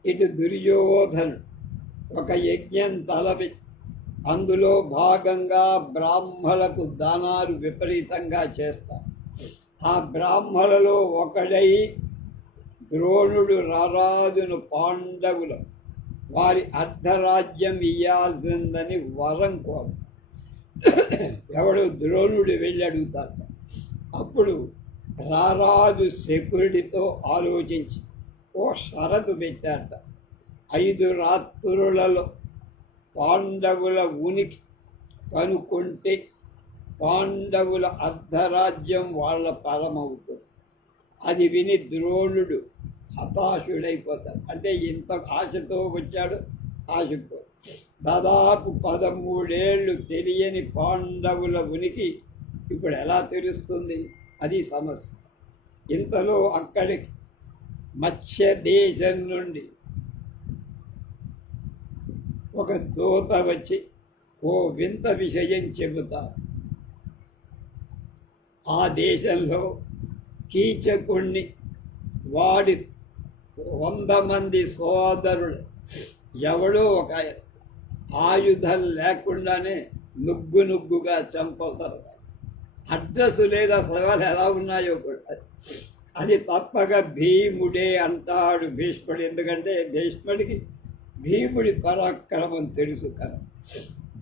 ఇటు దుర్యోధను ఒక యజ్ఞం తలపి అందులో భాగంగా బ్రాహ్మలకు దానాలు విపరీతంగా చేస్తారు. ఆ బ్రాహ్మలలో ఒకడై ద్రోణుడు రారాజును పాండవుల వారి అర్ధరాజ్యం ఇయ్యాల్సిందని వరం కోరు. ఎవడు ద్రోణుడు వెళ్ళి అడుగుతాడు. అప్పుడు రారాజు శకుడితో ఆలోచించి ఓ షరతు పెట్టాట. 5 రాత్రులలో పాండవుల ఉనికి కనుక్కుంటే పాండవుల అర్ధరాజ్యం వాళ్ళ పరమవుతుంది. అది విని ద్రోణుడు హతాశుడైపోతాడు. అంటే ఇంత ఆశతో వచ్చాడు, ఆశతో దాదాపు 13 ఏళ్ళు తెలియని పాండవుల ఉనికి ఇప్పుడు ఎలా తెలుస్తుంది? అది సమస్య. ఇంతలో అక్కడికి మత్స్య దేశం నుండి ఒక దూత వచ్చి ఓ వింత విషయం చెబుతారు. ఆ దేశంలో కీచకుణ్ణి వాడి 100 మంది సోదరుడు ఎవడో ఒక ఆయుధం లేకుండానే నుగ్గుగా చంపుతారు. అడ్రస్ లేదా సవాలు ఎలా ఉన్నాయో కూడా అది తప్పక భీముడే అంటాడు భీష్ముడు. ఎందుకంటే భీష్ముడికి భీముడి పరాక్రమం తెలుసు కదా.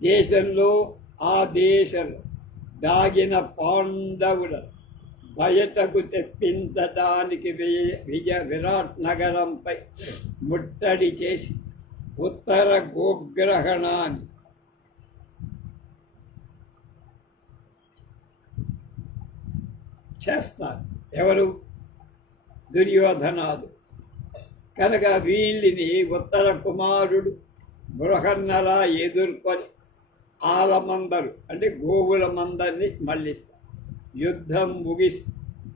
దేశంలో ఆ దేశంలో దాగిన పాండవుల బయటకు తెప్పించడానికి విరాట్ నగరంపై ముట్టడి చేసి ఉత్తర గోగ్రహణాన్ని చేస్తారు. ఎవరు? దుర్యోధనాదు. కనుక వీళ్ళని ఉత్తర కుమారుడు బృహన్నలా ఎదుర్కొని ఆలమందరు అంటే గోవుల మందరిని మళ్ళిస్తారు. యుద్ధం ముగిసి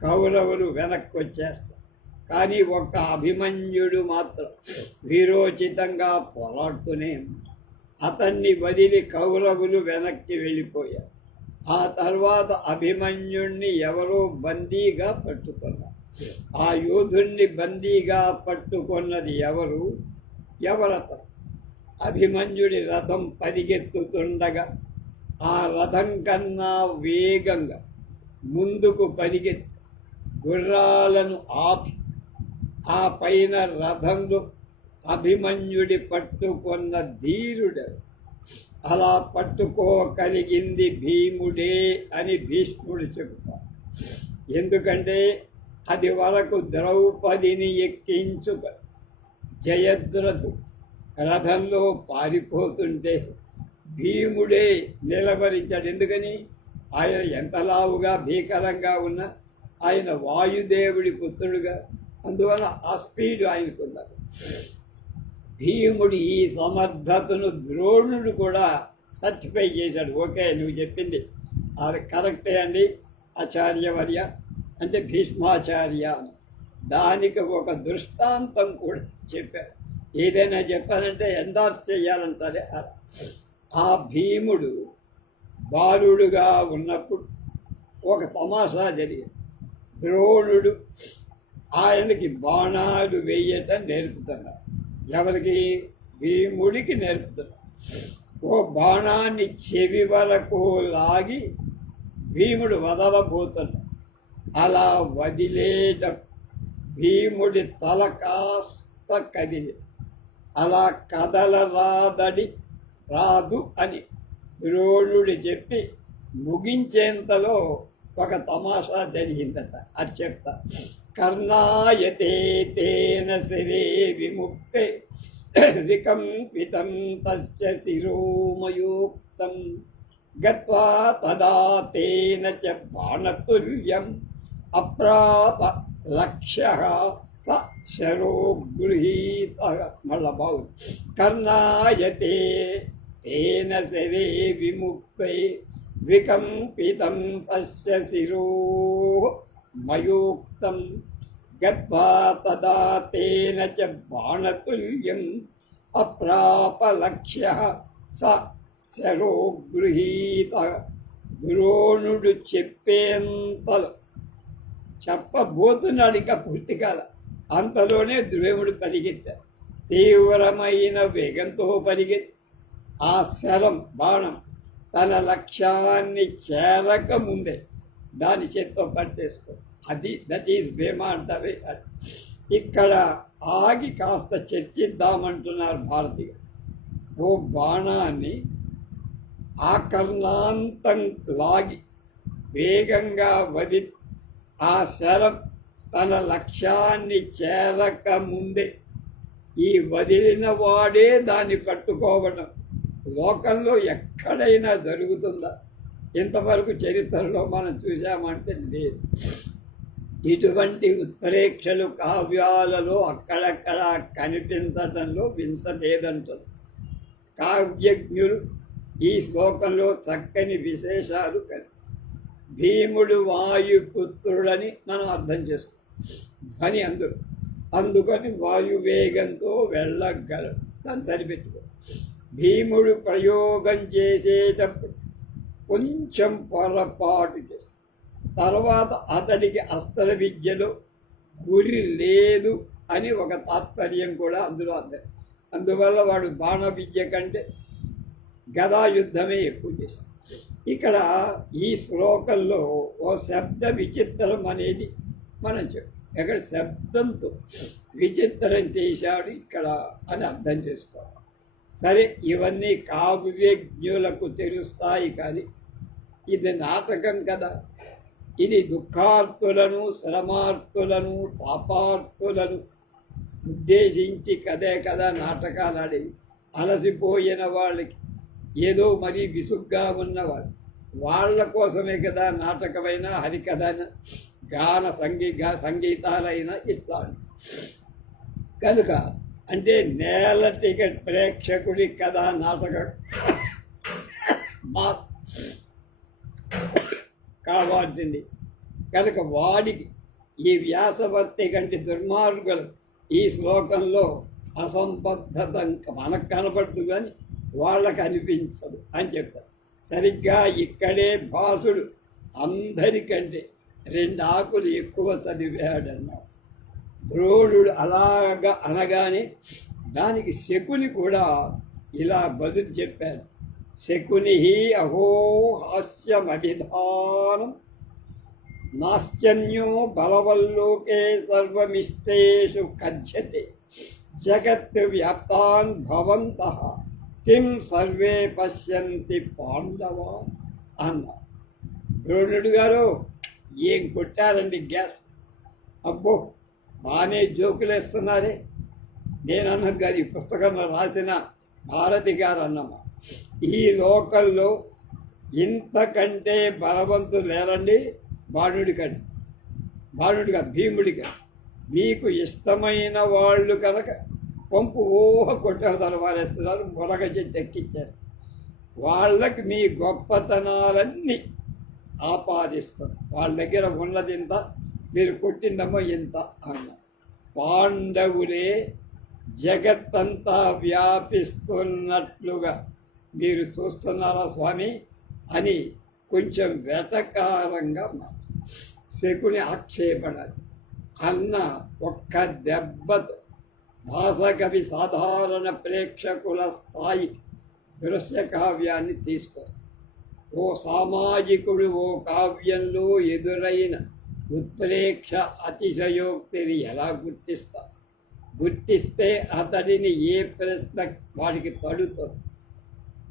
కౌరవులు వెనక్కి వచ్చేస్తారు. కానీ ఒక్క అభిమన్యుడు మాత్రం వీరోచితంగా పోరాడుతూనే అతన్ని వదిలి కౌరవులు వెనక్కి వెళ్ళిపోయారు. ఆ తర్వాత అభిమన్యుణ్ణి ఎవరో బందీగా పట్టుకున్నారు. ఆ యోధుణ్ణి బందీగా పట్టుకున్నది ఎవరతను? అభిమన్యుడి రథం పరిగెత్తుతుండగా ఆ రథం కన్నా వేగంగా ముందుకు పరిగెత్తి గుర్రాలను ఆపి ఆ పైన రథంలో అభిమన్యుడి పట్టుకున్న ధీరుడు. అలా పట్టుకోగలిగింది భీముడే అని భీష్ముడు చెబుతారు. ఎందుకంటే అది వరకు ద్రౌపదిని ఎక్కించుక జయద్రథు రథంలో పారిపోతుంటే భీముడే నిలబరించాడు. ఎందుకని? ఆయన ఎంత లావుగా భీకరంగా ఉన్న ఆయన వాయుదేవుడి పుత్రుడుగా, అందువల్ల ఆ స్పీడ్ ఆయనకున్నారు. భీముడు ఈ సమర్థతను ద్రోణుడు కూడా సర్టిఫై చేశాడు. ఓకే, నువ్వు చెప్పింది అది కరెక్టే అండి ఆచార్యవర్య, అంటే భీష్మాచార్య. దానికి ఒక దృష్టాంతం కూడా చెప్పారు. ఏదైనా చెప్పాలంటే ఎండార్స్ చేయాలంటారే. ఆ భీముడు బాలుడుగా ఉన్నప్పుడు ఒక తమాషా జరిగింది. ద్రోణుడు ఆయనకి బాణాలు వేయటం నేర్పుతున్నాడు. ఎవరికి? భీముడికి నేర్పుతున్నాడు. ఓ బాణాన్ని చెవి వరకు లాగి భీముడు వదలబోతున్నాడు. అలా వదిలేట భీముడి తల కాస్త కదిలి అలా రాదు అని ద్రోణుడు చెప్పి ముగించేంతలో ఒక తమాషా జరిగిందట. అది చెప్తా. కర్ణాయతే తేన శిరే విముక్తే వికంపితం తస్య శిరోమయోక్తం గత్వా తదా తేన చ బాణతుల్యం అప్రాప లక్ష్యః స శరో గృహీతః. మళ్ళా బాగుంది. కర్ణాయతే తేన శిరే విముక్తే వికంపితం తస్య శిరో మయోక్తం గత్వా తదా తేన చ బాణతుల్యం అప్రాప లక్ష్యః స శరో గృహీతః. ద్రోణుడు చెప్పేంతలో చెప్పబోతున్నాడు, ఇంకా పూర్తి కాల. అంతలోనే ద్రోణుడు పరిగెత్తాడు. తీవ్రమైన వేగంతో పరిగెత్తి ఆ శరం బాణం తన లక్ష్యాన్ని చేరక ముందే దాని చేత్తో పట్టేసుకో. దట్ ఈజ్ భీమ అంటారు. ఇక్కడ ఆగి కాస్త చర్చిద్దామంటున్నారు భారతీయులు. ఓ బాణాన్ని ఆకర్ణాంతం లాగి వేగంగా వదిలి ఆ శరం తన లక్ష్యాన్ని చేరక ముందే ఈ వదిలిన వాడే దాన్ని పట్టుకోవడం లోకంలో ఎక్కడైనా జరుగుతుందా? ఇంతవరకు చరిత్రలో మనం చూసామంటే లేదు. ఇటువంటి ఉత్ప్రేక్షలు కావ్యాలలో అక్కడక్కడ కనిపించటంలో వింత లేదంటారు. కావ్యజ్ఞులు ఈ శ్లోకంలో చక్కని విశేషాలు భీముడు వాయుపుత్రుడని మనం అర్థం చేసుకోం. ధ్వని అందుకని వాయువేగంతో వెళ్ళగలడు. దాన్ని సరిపెట్టుకో. భీముడు ప్రయోగం చేసేటప్పుడు కొంచెం పొరపాటు చేస్తాడు. తర్వాత అతడికి అస్త్ర విద్యలో గురి లేదు అని ఒక తాత్పర్యం కూడా అందులో అంది. అందువల్ల వాడు బాణ విద్య కంటే గదా యుద్ధమే ఎక్కువ చేస్తాడు. ఇక్కడ ఈ శ్లోకంలో ఓ శబ్ద విచిత్రం అనేది మనం ఇక్కడ శబ్దంతో విచిత్రం చేశాడు ఇక్కడ అని అర్థం చేసుకోవాలి. సరే, ఇవన్నీ కావ్యజ్ఞులకు తెలుస్తాయి, కానీ ఇది నాటకం కదా. ఇది దుఃఖార్తులను, శ్రమార్తులను, పాపార్తులను ఉద్దేశించి కదే కదా నాటకాలు ఆడేవి. అలసిపోయిన వాళ్ళకి, ఏదో మరీ విసుగ్గా ఉన్నవాళ్ళు, వాళ్ళ కోసమే కదా నాటకమైన, హరికథైన, గాన సంగీతాలైన ఇట్లా. కనుక అంటే నేల టికెట్ ప్రేక్షకుడి కదా నాటక కావాల్సింది. కనుక వాడికి ఈ వ్యాసవర్తి కంటే దుర్మార్గులు ఈ శ్లోకంలో అసంబద్ధత మనకు కనపడుతుంది, కానీ వాళ్ళకు అనిపించదు అని చెప్తారు. సరిగ్గా ఇక్కడే భాసుడు అందరికంటే 2 ఆకులు ఎక్కువ చదివాడన్నాడు. ద్రోణుడు అలాగా అనగానే దానికి శకుని కూడా ఇలా బదులు చెప్పాడు. శకుని అహో హాస్యమభిధానం నాశ్చన్యో బలవల్లోకే సర్వమిష్టేషు కథ్యతే జగత్ వ్యాప్తాన్ భవంతః కిం సర్వే పశ్యంతి పాండవా అన్న. ద్రోణుడు గారు ఏం కొట్టారండి గ్యాస్. అబ్బో, బాగానే జోకులు వేస్తున్నారే. నేను అన్నది గారు, ఈ పుస్తకంలో రాసిన భారతి గారు అన్నమా, ఈ లోకల్లో ఇంతకంటే బలవంతులు లేరండి బాణుడిగా, భీముడిగా. మీకు ఇష్టమైన వాళ్ళు కనుక పంపు కొట్టవతల వారేస్తున్నారు, మొలగ చెట్టు ఎక్కిచ్చేస్తారు. వాళ్ళకి మీ గొప్పతనాలన్నీ ఆపాదిస్తారు. వాళ్ళ దగ్గర ఉన్నది ఇంత, మీరు కొట్టిందమ్మో ఇంత అన్న. పాండవులే జగత్తంతా వ్యాపిస్తున్నట్లుగా మీరు చూస్తున్నారా స్వామి అని కొంచెం వెటకారంగా శకుని ఆక్షేపణ అన్న ఒక్క దెబ్బతో భాషకవి సాధారణ ప్రేక్షకుల స్థాయి దృశ్య కావ్యాన్ని తీసుకొస్తాడు. ఓ సామాజికుడు ఓ కావ్యంలో ఎదురైన ఉత్ప్రేక్ష అతిశయోక్తిని ఎలా గుర్తిస్తే అతడిని ఏ ప్రశ్న వాడికి పడుతుంది.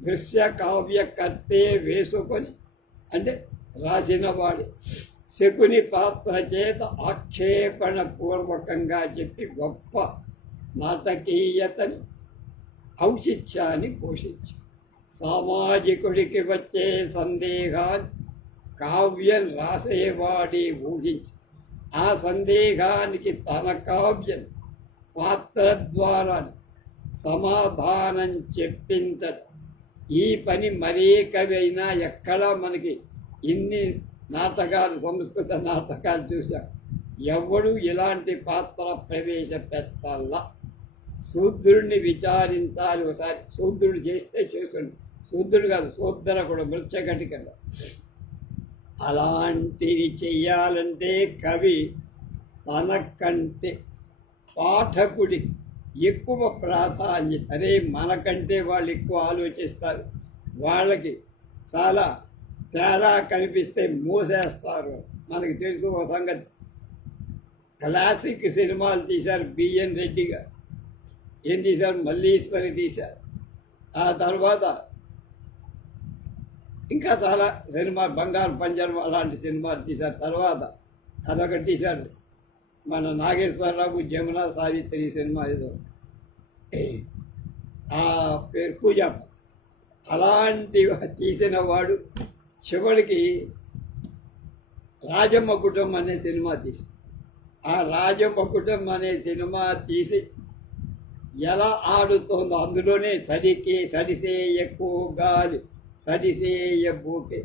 దృశ్య కావ్యకర్తే వేసుకొని, అంటే రాసిన వాడి శకుని పాత్ర చేత ఆక్షేపణ పూర్వకంగా చెప్పి గొప్ప నాటకీయతని, ఔచిత్యాన్ని పోషించి సామాజికుడికి వచ్చే సందేహాన్ని కావ్యం రాసేవాడి ఊహించి ఆ సందేహానికి తన కావ్యం పాత్ర ద్వారా సమాధానం చెప్పించడం. ఈ పని మరే కవి అయినా ఎక్కడా మనకి ఇన్ని నాటకాలు, సంస్కృత నాటకాలు చూసాం. ఎవడు ఇలాంటి పాత్ర ప్రవేశపెట్టాలా? శూద్రుడిని విచారించాలి ఒకసారి. శూద్రుడు చేస్తే చేసుండి, శూద్రుడు కాదు, శూద్ర కూడా మృత్యకటికగా. అలాంటిది చెయ్యాలంటే కవి తనకంటే పాఠకుడి ఎక్కువ ప్రాధాన్యత. అదే మనకంటే వాళ్ళు ఎక్కువ ఆలోచిస్తారు, వాళ్ళకి చాలా తేడా కనిపిస్తే మూసేస్తారు. మనకి తెలుసు ఒక సంగతి. క్లాసిక్ సినిమాలు తీశారు బిఎన్ రెడ్డి గారు. ఏం తీశారు? మల్లీశ్వరి తీశారు. ఆ తర్వాత ఇంకా చాలా సినిమా, బంగారు పంజరం అలాంటి సినిమాలు తీశారు. తర్వాత అదొకటి తీశారు మన నాగేశ్వరరావు, జమున సావిత్రి సినిమా ఏదో, ఆ పేరు పూజ. అలాంటి తీసిన వాడు చివరికి రాజమ్మ కుటుంబం అనే సినిమా తీసి, ఆ రాజమ్మ కుటుంబం అనే సినిమా తీసి ఎలా ఆడుతోందో అందులోనే సడిసే ఎక్కువ గాలి సడిసేయ బూకే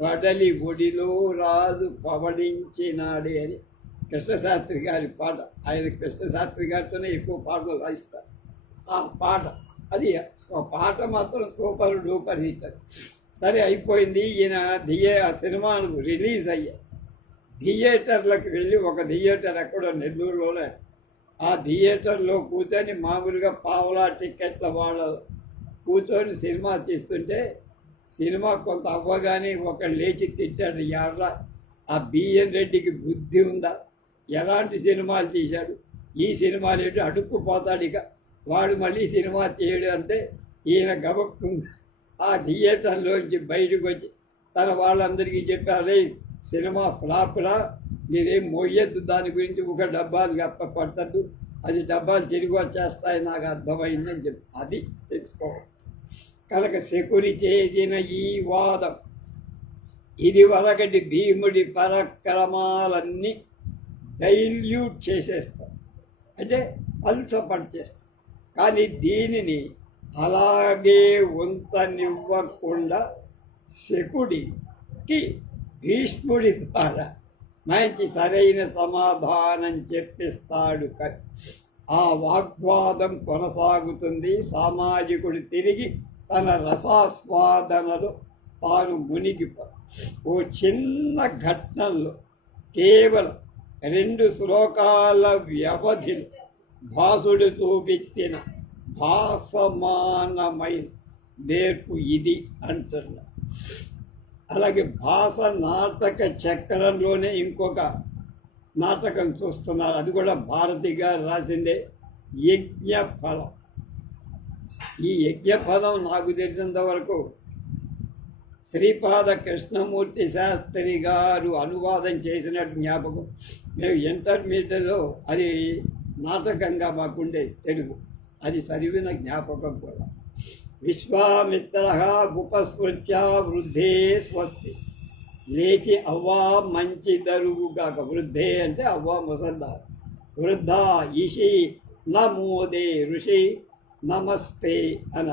బడలి ఒడిలో రాజు పవడించినాడే అని కృష్ణశాస్త్రి గారి పాట. ఆయన కృష్ణశాస్త్రి గారితోనే ఎక్కువ పాటలు రాయిస్తారు. ఆ పాట అది పాట మాత్రం సూపర్ డూపర్ హిట్. సరే అయిపోయింది. ఈయన ఆ సినిమాను రిలీజ్ అయ్యా థియేటర్లకు వెళ్ళి, ఒక థియేటర్ ఎక్కడో నెల్లూరులోనే, ఆ థియేటర్లో కూర్చొని మామూలుగా పావలా టిక్కెట్ల వాళ్ళ కూర్చొని సినిమా తీస్తుంటే సినిమా కొంత అవ్వగానే ఒకడు లేచి తిట్టాడు, ఎర్ర ఆ బిఎన్ రెడ్డికి బుద్ధి ఉందా, ఎలాంటి సినిమాలు తీశాడు, ఈ సినిమాలు ఏంటి అడుక్కుపోతాడు, ఇక వాడు మళ్ళీ సినిమా తీయడు అంటే ఈయన గబక్కు ఆ థియేటర్లోంచి బయటకు వచ్చి తన వాళ్ళందరికీ చెప్పారు, సినిమా ఫ్లాప్లా, మీరేం మోయొద్దు, దాని గురించి ఒక డబ్బాలు గప్ప కొట్టద్దు, అది డబ్బాలు తిరిగి వచ్చేస్తాయి, నాకు అర్థమైందని చెప్పి అది తెలుసుకోవాలి. కనుక శకుని చేసిన ఈ వాదం ఇది వరకటి భీముడి పరాక్రమాలన్నీ డైల్యూట్ చేసేస్తాం, అంటే అల్చపడి చేస్తాం. కానీ దీనిని అలాగే ఉంచనివ్వకుండా శకుడికి భీష్ముడి ద్వారా మంచి సరైన సమాధానం చెప్పిస్తాడు. ఆ వాగ్వాదం కొనసాగుతుంది. సామాజికుడు తిరిగి తన రసాస్వాదనలో తాను మునిగిపో ఓ చిన్న ఘటనలో కేవలం 2 శ్లోకాల వ్యవధిలో భాసుడు చూపించిన భాసమానమైన నేర్పు ఇది అంటున్నా. అలాగే భాష నాటక చక్రంలోనే ఇంకొక నాటకం చూస్తున్నారు, అది కూడా భారతి గారు రాసిందే, యజ్ఞఫలం. ఈ యజ్ఞఫలం నాకు తెలిసినంత వరకు శ్రీపాద కృష్ణమూర్తి శాస్త్రి గారు అనువాదం చేసినట్టు జ్ఞాపకం. మేము ఇంటర్మీడియట్లో అది నాటకంగా మాకుండే తెలుగు, అది చదివిన జ్ఞాపకం కూడా. విశ్వామిత్ర ఉపస్మృత్య వృద్ధే స్వస్తి, లేచి అవ్వా మంచి దరుగుగాక. వృద్ధే అంటే అవ్వా ముసల్దార్, వృద్ధ ఈషి నమోదే ఋషి నమస్తే అన.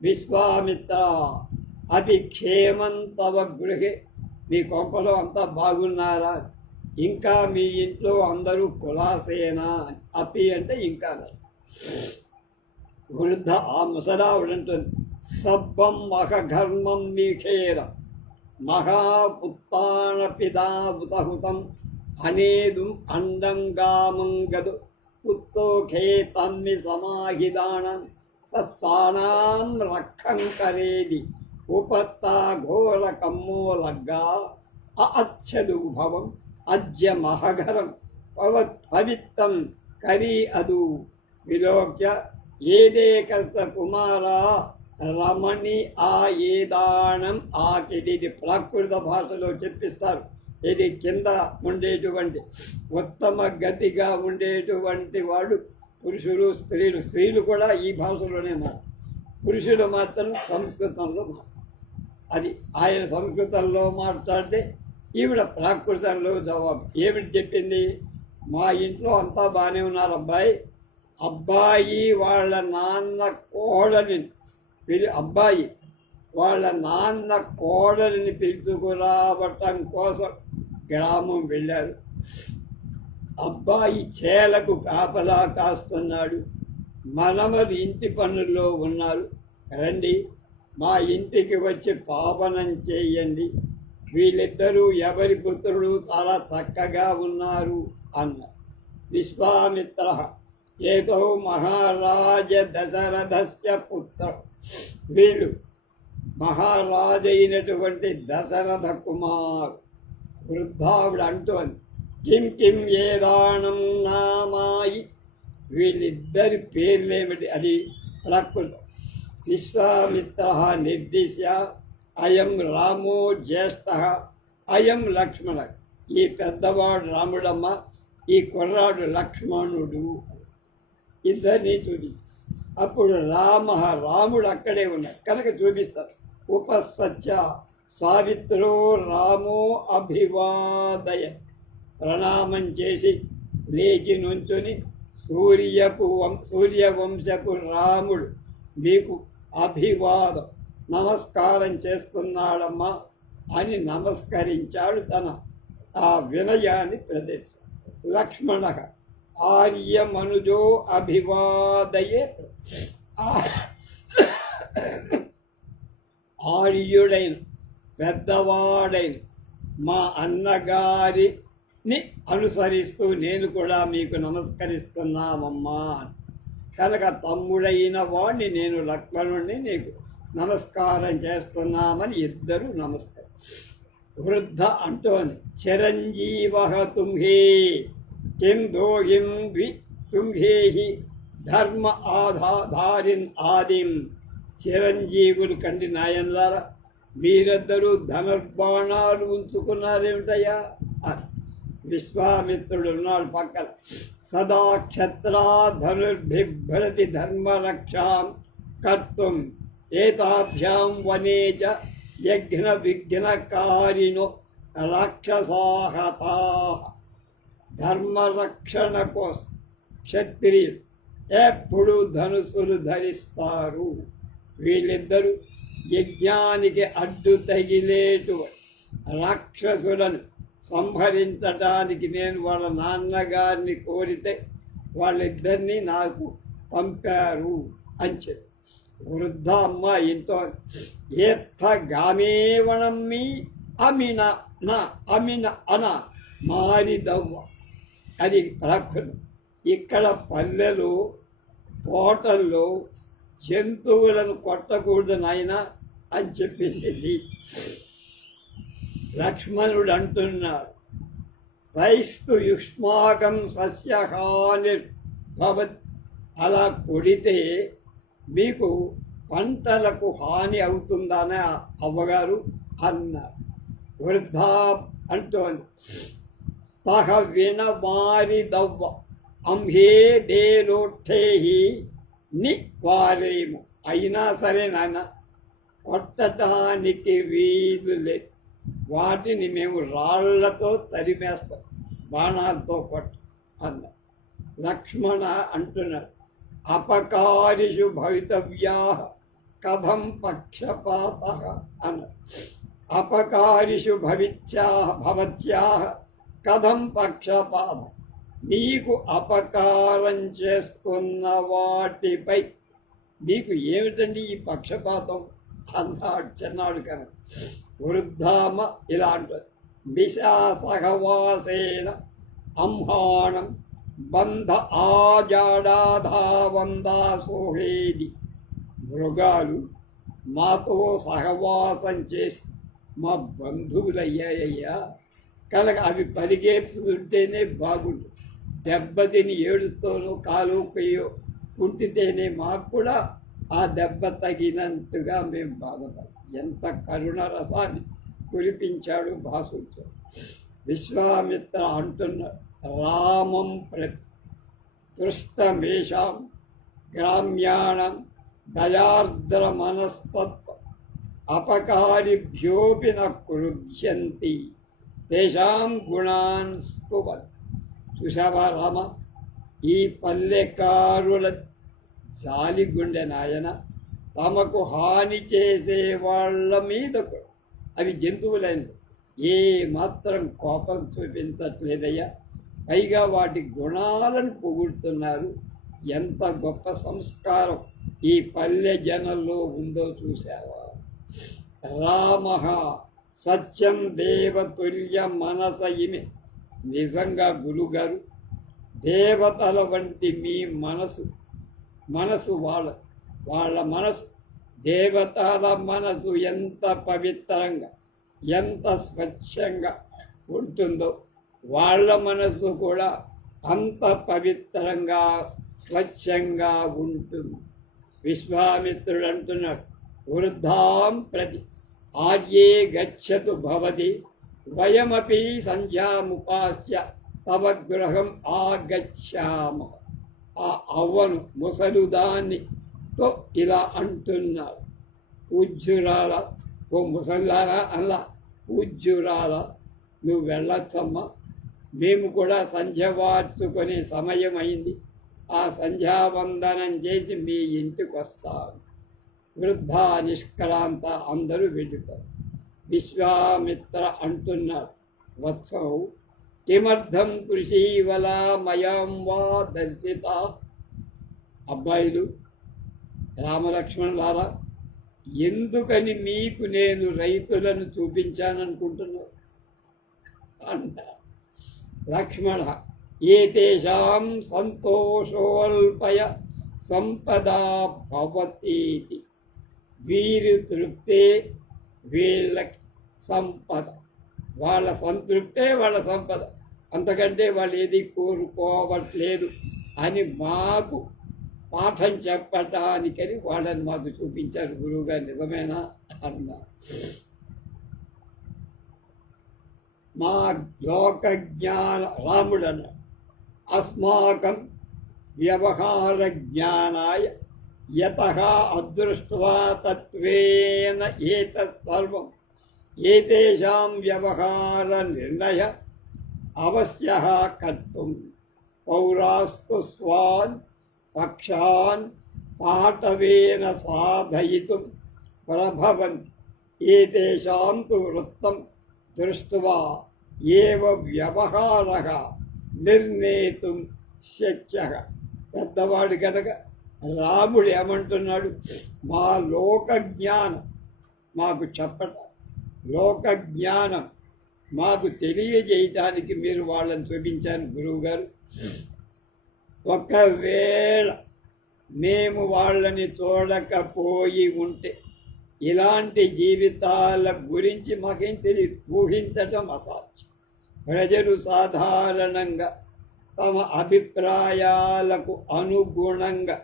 విశ్వామిత్ర అతి క్షేమం తవ గృహే, మీ కొంపలో అంతా బాగున్నారా, ఇంకా మీ ఇంట్లో అందరూ కులాసేనా. అపి అంటే ఇంకా. వృద్ధ ఆ ముసలావిడంటుంది, సబ్బం మఖఘర్మం మీఖేర మహాపుత్తాన పిదాబుతహుతం అనేదుం అండంగామంగదు పుత్తోఖే తమ్మి సమాహిదానం సత్సానాం రక్కం కరేది ఉపత్తా ఘోర కమ్మోలగ్గా అచ్చదు భవం అజ్య మహఘరం పవిత్తం కరీ అదు విలోక్య ఏదేకస్త కుమారా రమణి ఆ ఏదానం ఆకిది. ప్రాకృత భాషలో చెప్పిస్తారు. ఇది కింద ఉండేటువంటి ఉత్తమ గతిగా ఉండేటువంటి వాడు పురుషులు, స్త్రీలు. స్త్రీలు కూడా ఈ భాషలోనే పురుషులు మాత్రం సంస్కృతంలో అది ఆయన సంస్కృతంలో మాట్లాడితే ఈవిడ ప్రాకృతంలో జవాబు. ఏమిటి చెప్పింది, మా ఇంట్లో అంతా బాగానే ఉన్నారు అబ్బాయి, అబ్బాయి వాళ్ళ నాన్న కోడలిని అబ్బాయి వాళ్ళ నాన్న కోడలిని పిలుచుకురావటం కోసం గ్రామం వెళ్ళారు. అబ్బాయి చేలకు కాపలా కాస్తున్నాడు, మనమరు ఇంటి పనుల్లో ఉన్నారు, రండి మా ఇంటికి వచ్చి పావనం చేయండి, వీళ్ళిద్దరూ ఎవరి పుత్రులు చాలా చక్కగా ఉన్నారు అన్న. విశ్వామిత్ర ఏతో మహారాజ దశరథస్య పుత్ర, వీళ్ళు మహారాజైనటువంటి దశరథ కుమార్. వృద్ధావిడ అంటోంది, కిం కిం ఏదానం నామాయి, వీళ్ళిద్దరి పేర్లేమిటి, అది ప్రకృతం. విశ్వామిత్ర నిర్దిశ్య అయం రామో జ్యేష్ఠ అయం లక్ష్మణ, ఈ పెద్దవాడు రాముడమ్మ, ఈ కుర్రాడు లక్ష్మణుడు. ఇద్దరిని చూపించి అప్పుడు రాముడు అక్కడే ఉన్నాడు కనుక చూపిస్తారు. ఉపసత్య సావిత్రో రామో అభివాదయ, ప్రణామం చేసి లేచి నుంచుని సూర్యవంశపు రాముడు మీకు అభివాదం నమస్కారం చేస్తున్నాడమ్మా అని నమస్కరించాడు. తన ఆ వినయాన్ని ప్రదర్శించాడు. లక్ష్మణ ఆర్యమనుజో అభివాదయే, ఆర్యుడైన పెద్దవాడైన మా అన్నగారిని అనుసరిస్తూ నేను కూడా మీకు నమస్కరిస్తున్నామమ్మా. కనుక తమ్ముడైన వాడిని నేను లక్ష్మణుడిని నీకు నమస్కారం చేస్తున్నామని ఇద్దరు నమస్కారం. వృద్ధ అంటోని చిరంజీవ తుంహే కిం దోహిం తుంహేహి ధర్మ ఆధారిన్ ఆదిం. చిరంజీవులు కండి నాయనలారా, మీరిద్దరూ ధనుర్బాణాలు ఉంచుకున్నారేమిటయ్యా? విశ్వామిత్రుడు ఉన్నాడు పక్కన. సదా క్షత్రా ధనుర్భిభ్రతి ధర్మరక్షాం కర్తుం ఏతాభ్యాం వనే చ యజ్ఞ విఘ్నకారిణో రాక్షసాహతాః. ధర్మరక్షణ కోసం క్షత్రియులు ఎప్పుడు ధనుసులు ధరిస్తారు. వీళ్ళిద్దరూ యజ్ఞానికి అడ్డు తగిలేటువంటి రాక్షసులను సంహరించడానికి నేను వాళ్ళ నాన్నగారిని కోరితే వాళ్ళిద్దరినీ నాకు పంపారు అని చెప్పి వృద్ధ అమ్మ ఇంట్లో ఏత్త గామేవణమ్మి అమిన నా అమిన అన మారిదవ్వ. అది ప్రకృతి. ఇక్కడ పల్లెలు తోటల్లో జంతువులను కొట్టకూడదు నాయన అని చెప్పింది. లక్ష్మణుడు అంటున్నాడు, క్రైస్తు యుష్మాకం సస్యహాని భవత్. అలా కొడితే మీకు పంటలకు హాని అవుతుందనే అవ్వగారు అన్నారు. వృద్ధా అంటోంది, తహ వినమారిదవ్వ అంహే డేలోఠేహి ని వారేము. అయినా సరే నాన్న, కొట్టడానికి వీలు లేదు. వాటిని మేము రాళ్లతో తరిమేస్తాం, బాణాలతో కొట్ట అన్న. లక్ష్మణ అంటున్నాడు, అపకారిషు భవితవ్యా కథం పక్షపాత అన్న. అపకారిషు భవత్యా కథం పక్షపాత. నీకు అపకారం చేస్తున్న వాటిపై నీకు ఏమిటండి ఈ పక్షపాతం అన్నాడు చిన్నాడు కదా. వృద్ధామ ఇలా అంటుంది, విశాసహవాసేన అంహాణం బంధ ఆజాడాధావందాసోహేది. మృగాలు మాతో సహవాసం చేసి మా బంధువులయ్యాయ్యా కనుక అవి పరిగెత్తుతుంటేనే బాగుండు. దెబ్బతిని ఏడుస్తోనో కాలు కొయ్యో కుంటితేనే మాకు కూడా ఆ దెబ్బ తగినంతగా మేము బాధపడాలి. ఎంత కరుణ రసాన్ని కురిపించాడు భాసుడు. విశ్వామిత్ర అంటున్న రామం ప్రతి దృష్టమేషాం గ్రామ్యాణం దయార్ద్ర మనస్తత్వ అపకారిభ్యోపి న క్రుధ్యంతి తేషాం గుణాన్ స్తువత్. చూసావా రామ, ఈ పల్లెకారుల జాలిగుండె నాయన. తమకు హాని చేసే వాళ్ళ మీద అవి జంతువులైన ఏ మాత్రం కోపం చూపించట్లేదయ్యా. పైగా వాటి గుణాలను పొగుడుతున్నారు. ఎంత గొప్ప సంస్కారం ఈ పల్లె జనంలో ఉందో చూసావా. రామ సత్యం దేవతుల్య మనస ఇమి. నిజంగా గురుగారు, దేవతల వంటి మీ మనసు వాళ్ళ మనసు దేవతల మనసు ఎంత పవిత్రంగా ఎంత స్వచ్ఛంగా ఉంటుందో వాళ్ళ మనసు కూడా అంత పవిత్రంగా స్వచ్ఛంగా ఉంటుంది. విశ్వామిత్రుడు అంటున్నాడు, వృద్ధాం ప్రతి ఆర్యే గచ్చతు భవతి వయమపి సంధ్యాముపాస్య తవ గృహం ఆగచ్చామ. ఆ అవ్వను ముసలుదానితో ఇలా అంటున్నారు, పూజ్యురాల, ఓ ముసలారా అలా పూజ్యురాల, నువ్వు వెళ్ళొచ్చమ్మా. మేము కూడా సంధ్య వార్చుకునే సమయం అయింది. ఆ సంధ్యావందనం చేసి మీ ఇంటికి వస్తాను. వృద్ధ నిష్క్రాంత అందరూ వెళ్ళిపోతారు. విశ్వామిత్ర అంటున్నారు, వత్సం కిమర్థం కృషీవలా మయాం వా దర్శిత. అబ్బాయిలు రామలక్ష్మణులారా, ఎందుకని మీకు నేను రైతులను చూపించాననుకుంటున్నాను అంట. లక్ష్మణ ఏతేషాం సంతోషోల్పయ సంపదా భవతీతి. వీరి తృప్తే వీళ్ళకి సంపద, వాళ్ళ సంతృప్తే వాళ్ళ సంపద, అంతకంటే వాళ్ళు ఏది కోరుకోవట్లేదు అని మాకు పాఠం చెప్పటానికని వాళ్ళని మాకు చూపించారు గురువుగారు. నిజమేనా అన్నా. మా లోక జ్ఞాన రాముడు అన్న అస్మాకం వ్యవహార జ్ఞానాయ యతః అదృష్ట్వా తత్వేన ఏతత్ సర్వం ఏతేషాం వ్యవహార నిర్ణయ అవశ్యః కర్తుం పౌరాస్తు స్వాన్ పక్షాన్ పాటవేన సాధయితుం ప్రభవంతి ఏతేషాం తు వృత్తం దృష్ట్వా ఏవ వ్యవహారః నిర్ణేతుం శక్యః. పెద్దవాడు కనుక రాముడు ఏమంటున్నాడు, మా లోక జ్ఞానం మాకు చెప్పటం, లోక జ్ఞానం మాకు తెలియజేయటానికి మీరు వాళ్ళని చూపించాను గురువుగారు. ఒకవేళ మేము వాళ్ళని చూడకపోయి ఉంటే ఇలాంటి జీవితాల గురించి మాకేం తెలియదు, ఊహించటం అసాధ్యం. ప్రజలు సాధారణంగా తమ అభిప్రాయాలకు అనుగుణంగా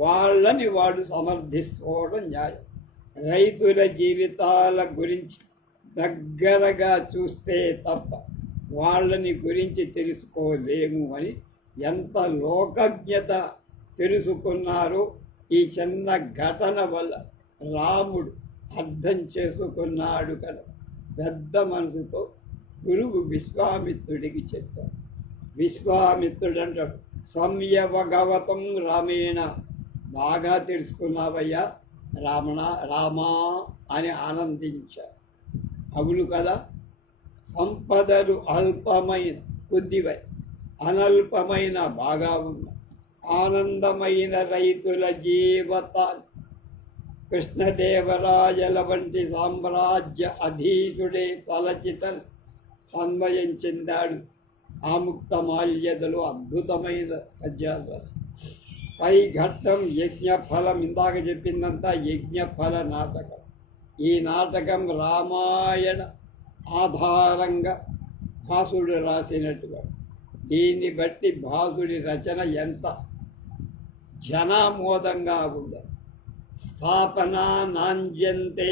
వాళ్ళని వాళ్ళు సమర్థించుకోవడం న్యాయం. రైతుల జీవితాల గురించి దగ్గరగా చూస్తే తప్ప వాళ్ళని గురించి తెలుసుకోలేము అని ఎంత లోకజ్ఞత తెలుసుకున్నారో ఈ చిన్న ఘటన వల్ల రాముడు అర్థం చేసుకున్నాడు కదా. పెద్ద మనసుతో గురువు విశ్వామిత్రుడికి చెప్పాడు. విశ్వామిత్రుడు అంటాడు, సంయవగవతం రామేణ, బాగా తెలుసుకున్నావయ్యా రామా అని ఆనందించాడు. అవును కదా, సంపదలు అల్పమైన కొద్దివై, అనల్పమైన బాగా ఉన్న ఆనందమైన రైతుల జీవితాలు కృష్ణదేవరాయల వంటి సామ్రాజ్య అధీతుడే తలచిత అన్వయం చెందాడు. ఆముక్తమాల్యదలు అద్భుతమైన పద్యాలు రాసి పై ఘట్టం యజ్ఞఫలం. ఇందాక చెప్పిందంతా యజ్ఞఫల నాటకం. ఈ నాటకం రామాయణ ఆధారంగా భాసుడు రాసినట్టుగా. దీన్ని బట్టి భాసుడి రచన ఎంత జనామోదంగా ఉందో. స్థాపన నాంజ్యంతే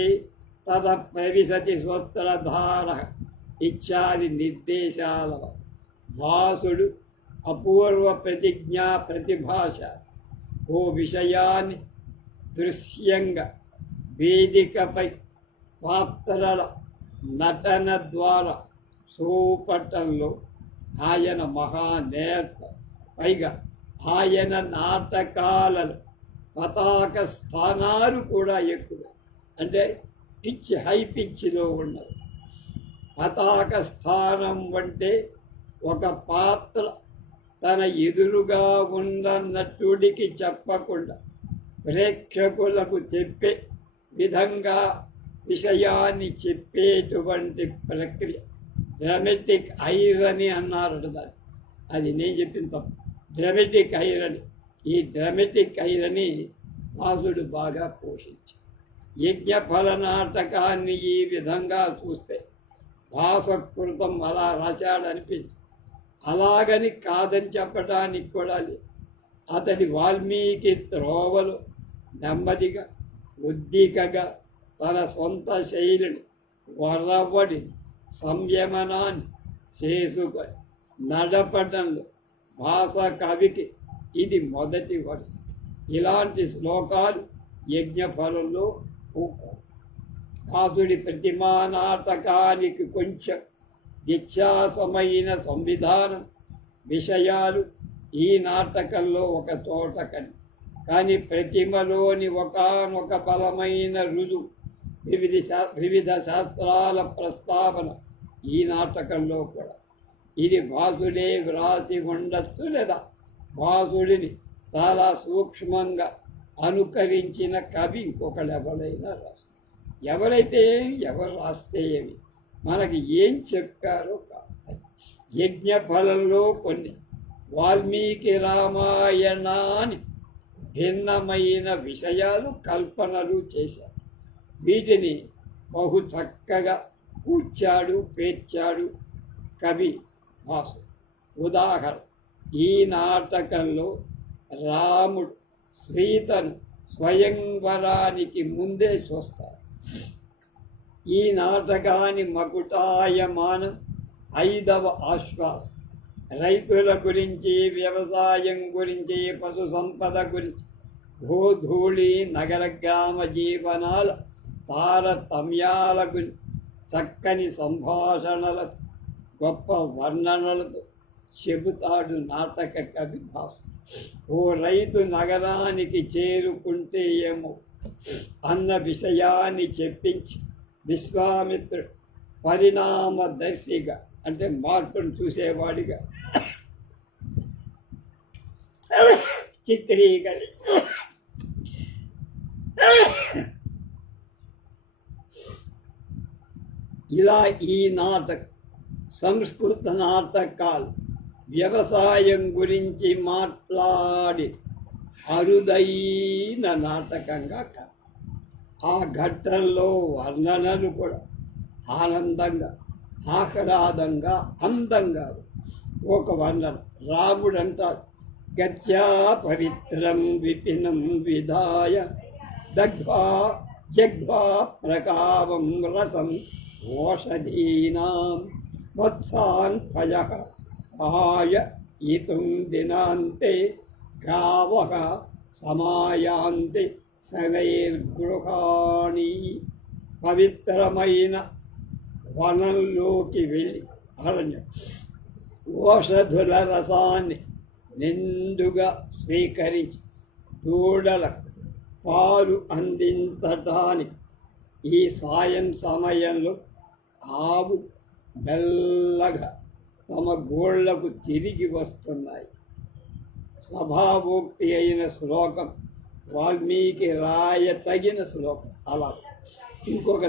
తద ప్రవిశతి స్వత్రధార ఇత్యాది నిర్దేశాల భాసుడు అపూర్వ ప్రతిజ్ఞా ప్రతిభాష ఓ విషయాన్ని దృశ్యంగా వేదికపై పాత్రల నటన ద్వారా చూపటంలో ఆయన మహానేత. పైగా ఆయన నాటకాలలో పతాక స్థానాలు కూడా ఎక్కువ, అంటే పిచ్ హై పిచ్లో ఉన్నది. పతాక స్థానం అంటే ఒక పాత్ర తన ఎదురుగా ఉన్న నటుడికి చెప్పకుండా ప్రేక్షకులకు చెప్పే విధంగా విషయాన్ని చెప్పేటువంటి ప్రక్రియ డ్రామాటిక్ ఐరనీ అన్నారు దాన్ని. అది నేను చెప్పిన తప్పు, డ్రామాటిక్ ఐరనీ. ఈ డ్రామాటిక్ ఐరనీ భాసుడు బాగా పోషించి యజ్ఞఫల నాటకాన్ని ఈ విధంగా చూస్తే భాసకృతం అలా రాశాడనిపించి, అలాగని కాదని చెప్పడానికి కూడా లేదు. అతడి వాల్మీకి త్రోవలు నెమ్మదిగా ఉద్దికగా తన సొంత శైలిని వరవడి సంయమనాన్ని చేసుకొని నడపడంలో భాష కవికి ఇది మొదటి వరుస. ఇలాంటి శ్లోకాలు యజ్ఞఫలంలో భాసుడి ప్రతిమా నాటకానికి కొంచెం వ్యత్యాసమైన సంవిధానం విషయాలు ఈ నాటకంలో ఒక చోట కానీ ప్రతిమలోని ఒకానొక బలమైన రుజువు వివిధ శాస్త్రాల ప్రస్తావన ఈ నాటకంలో కూడా. ఇది భాసుడే వ్రాసి ఉండొచ్చు, లేదా భాసుడిని చాలా సూక్ష్మంగా అనుకరించిన కవి ఇంకొకళ్ళు ఎవరైనా రాస్తారు. ఎవరైతే ఎవరు రాస్తే ఏమి, మనకి ఏం చెప్పారో కాదు. యజ్ఞఫలంలో కొన్ని వాల్మీకి రామాయణాన్ని భిన్నమైన విషయాలు కల్పనలు చేశారు. వీటిని బహు చక్కగా కూర్చాడు పేర్చాడు కవి భాసు. ఉదాహరణ, ఈ నాటకంలో రాముడు సీతను స్వయంవరానికి ముందే చూస్తారు. ఈ నాటకాన్ని మకుటాయమానం 5వ ఆశ్వాసం. రైతుల గురించి, వ్యవసాయం గురించి, పశు సంపద గురించి, గోధూళి నగర గ్రామ జీవనాల తారతమ్యాల గురించి చక్కని సంభాషణలతో, గొప్ప వర్ణనలతో చెబుతాడు నాటక కవి భాసు. ఓ రైతు నగరానికి చేరుకుంటే ఏమో అన్న విషయాన్ని చెప్పించి విశ్వామిత్రుడు పరిణామదర్శిగా, అంటే మార్పును చూసేవాడిగా చిత్రీకరించి ఇలా ఈ సంస్కృత నాటకాలు వ్యవసాయం గురించి మాట్లాడి అరుదైన నాటకంగా కాదు. ఆ ఘట్టంలో వర్ణనలు కూడా ఆనందంగా, ఆహ్లాదంగా, అందంగా. ఒక వర్ణన రాముడు అంటాడు, గత్యా పవిత్రం విపినం విధాయ జగ్వా ప్రకావం రసం ఓషధీనాం వత్సాన్ పయః ఆయ ఇతుం దినాంతే గావః సమాయాంతి శనైర్గృహాణి. పవిత్రమైన వనంలోకి వెళ్ళి అరణ్యం ఓషధుల రసాన్ని నిండుగా స్వీకరించి దూడలకు పాలు అందించటానికి ఈ సాయం సమయంలో ఆవు మెల్లగా తమ గోళ్లకు తిరిగి వస్తున్నాయి. స్వభావోక్తి అయిన శ్లోకం, వాల్మీకి రాయతగిన శ్లోకం. అలా ఇంకొక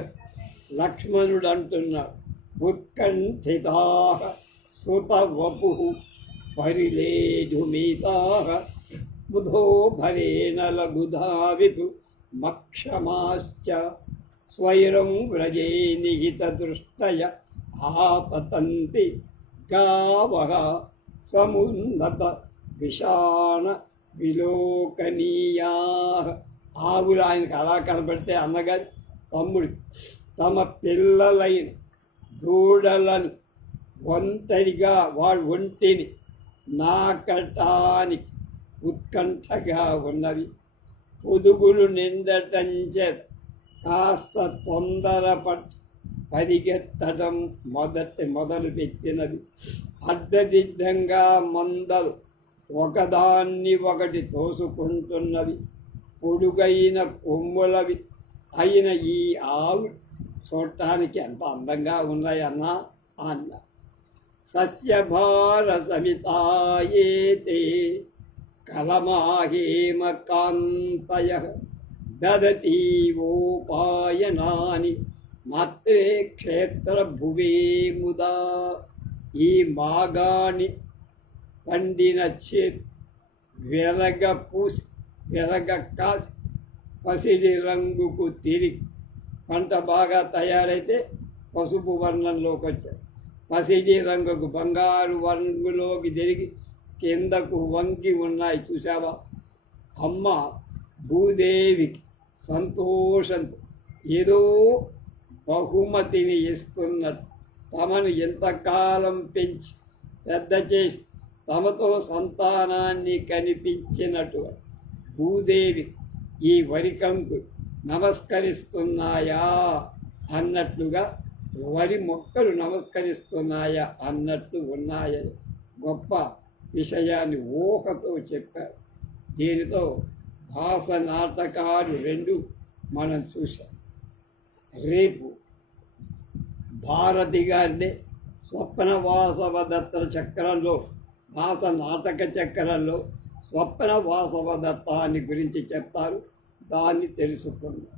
లక్ష్మణుడు అంటున్నాడు, ఉత్కంఠితాః సుతవపుః పరిలేఢుమితాః బుధో భరేణ లఘుధావితు మక్షమాశ్చ స్వైరం వ్రజే నిహితదృష్టయ ఆపతంతి గావః సమున్నత విషాణ విలోకనీయాః. ఆవులు ఆయనకు అలా కనబడితే అన్నగారు తమ్ముడు తమ పిల్లలైన దూడలను ఒంటరిగా ఒంటిని నాకటానికి ఉత్కంఠగా ఉన్నవి. పొదుగులు నిండటంచే కాస్త తొందరపడి పరిగెత్తడం మొదలుపెట్టినవి. అడ్డదిడ్డంగా మందలు ఒకదాన్ని ఒకటి తోసుకుంటున్నవి. పొడుగైన కొమ్ములవి అయిన ఈ ఆవు చూడటానికి ఎంత అందంగా ఉన్నాయన్నా అన్న. సస్యభార సవితాయేతే కలమాహేమ కాంతయః దదతీవోపాయనాని మాత్రే క్షేత్ర భువే ముదా. ఈ మాగాణి పండిన చేతి విరగ కాసి పసిడి రంగుకు తిరిగి, పంట బాగా తయారైతే పసుపు వర్ణంలోకి వచ్చాయి. పసిడి రంగుకు బంగారు రంగులోకి తిరిగి కిందకు వంగి ఉన్నాయి. చూసావా? అమ్మ భూదేవికి సంతోషంతో ఏదో బహుమతిని ఇస్తున్నట్టు, తమను ఎంతకాలం పెంచి పెద్ద చేసి తమతో సంతానాన్ని కనిపించినట్టు భూదేవి ఈ వరికంకు నమస్కరిస్తున్నాయా అన్నట్లుగా, వరి మొక్కలు నమస్కరిస్తున్నాయా అన్నట్టు ఉన్నాయని గొప్ప విషయాన్ని ఊహతో చెప్పారు. దీనితో భాస నాటకాలు 2 మనం చూసాం. రేపు భారతి గారిని స్వప్న వాసవదత్త చక్రంలో, భాస నాటక చక్రంలో స్వప్న వాసవదత్తాన్ని గురించి చెప్తారు. దాన్ని తెలుసుకుందాం.